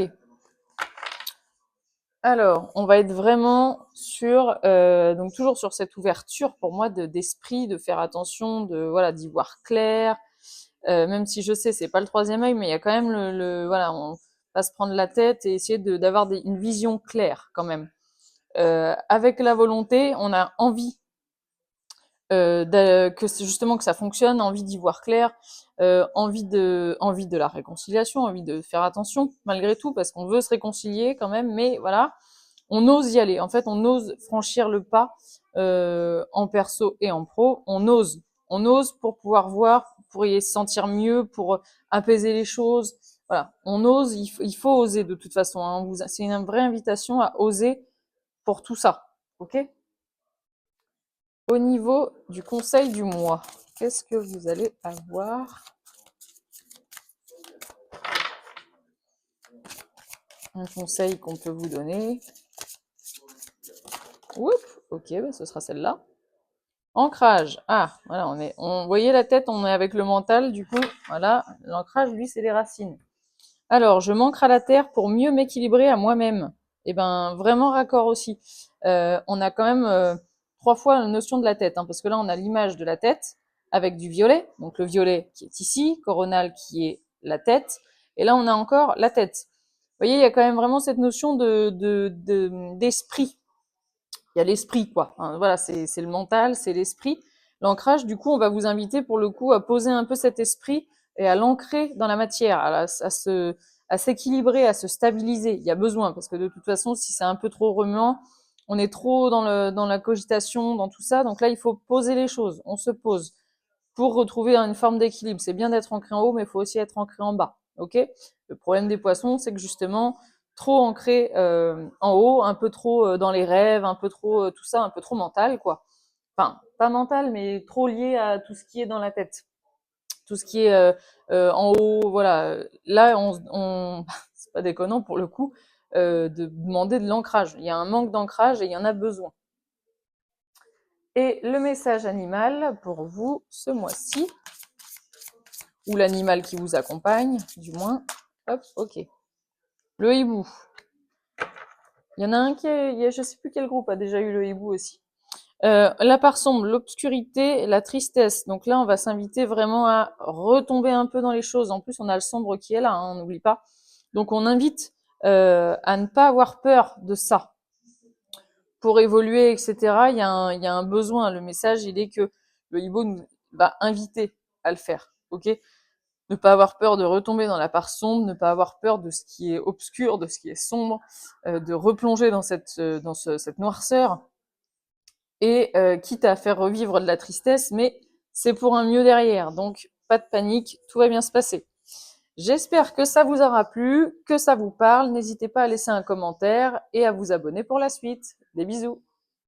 Alors, on va être vraiment sur, donc toujours sur cette ouverture pour moi d'esprit, de faire attention, d'y voir clair. Même si je sais c'est pas le troisième œil, mais il y a quand même voilà, on va se prendre la tête et essayer d'avoir une vision claire quand même. Avec la volonté, on a envie justement que ça fonctionne, envie d'y voir clair, envie de la réconciliation, envie de faire attention malgré tout parce qu'on veut se réconcilier quand même, mais voilà, on ose y aller. En fait, on ose franchir le pas en perso et en pro. On ose pour pouvoir voir, pour y se sentir mieux, pour apaiser les choses. Voilà, on ose. Il faut oser de toute façon. Hein. C'est une vraie invitation à oser pour tout ça. Ok? Au niveau du conseil du mois, qu'est-ce que vous allez avoir? Un conseil qu'on peut vous donner. Oups, ok, bah ce sera celle-là. Ancrage. Ah, voilà, vous voyez la tête, on est avec le mental, du coup, voilà. L'ancrage, lui, c'est les racines. Alors, je m'ancre à la terre pour mieux m'équilibrer à moi-même. Eh ben, vraiment raccord aussi. On a quand même 3 fois la notion de la tête, hein, parce que là, on a l'image de la tête avec du violet. Donc, le violet qui est ici, coronal qui est la tête. Et là, on a encore la tête. Vous voyez, il y a quand même vraiment cette notion d'esprit. Il y a l'esprit, quoi. Hein, voilà, c'est le mental, c'est l'esprit. L'ancrage, du coup, on va vous inviter pour le coup à poser un peu cet esprit et à l'ancrer dans la matière, à s'équilibrer, à se stabiliser. Il y a besoin, parce que de toute façon, si c'est un peu trop remuant, on est trop dans la cogitation, dans tout ça. Donc là, il faut poser les choses. On se pose pour retrouver une forme d'équilibre. C'est bien d'être ancré en haut, mais il faut aussi être ancré en bas. Ok? Le problème des poissons, c'est que justement, trop ancré en haut, un peu trop dans les rêves, un peu trop tout ça, un peu trop mental, quoi. Enfin, pas mental, mais trop lié à tout ce qui est dans la tête. Tout ce qui est en haut, voilà. Là, c'est pas déconnant pour le coup, de demander de l'ancrage. Il y a un manque d'ancrage et il y en a besoin. Et le message animal pour vous ce mois-ci, ou l'animal qui vous accompagne, du moins. Hop, ok. Le hibou. Il y en a un je sais plus quel groupe a déjà eu le hibou aussi. La part sombre, l'obscurité, la tristesse. Donc là, on va s'inviter vraiment à retomber un peu dans les choses. En plus, on a le sombre qui est là, hein, on n'oublie pas. Donc on invite à ne pas avoir peur de ça. Pour évoluer, etc., il y a un besoin. Le message, il est que le hibou nous va inviter à le faire. Ok? Ne pas avoir peur de retomber dans la part sombre, ne pas avoir peur de ce qui est obscur, de ce qui est sombre, de replonger dans cette noirceur, et quitte à faire revivre de la tristesse, mais c'est pour un mieux derrière, donc pas de panique, tout va bien se passer. J'espère que ça vous aura plu, que ça vous parle, n'hésitez pas à laisser un commentaire et à vous abonner pour la suite. Des bisous.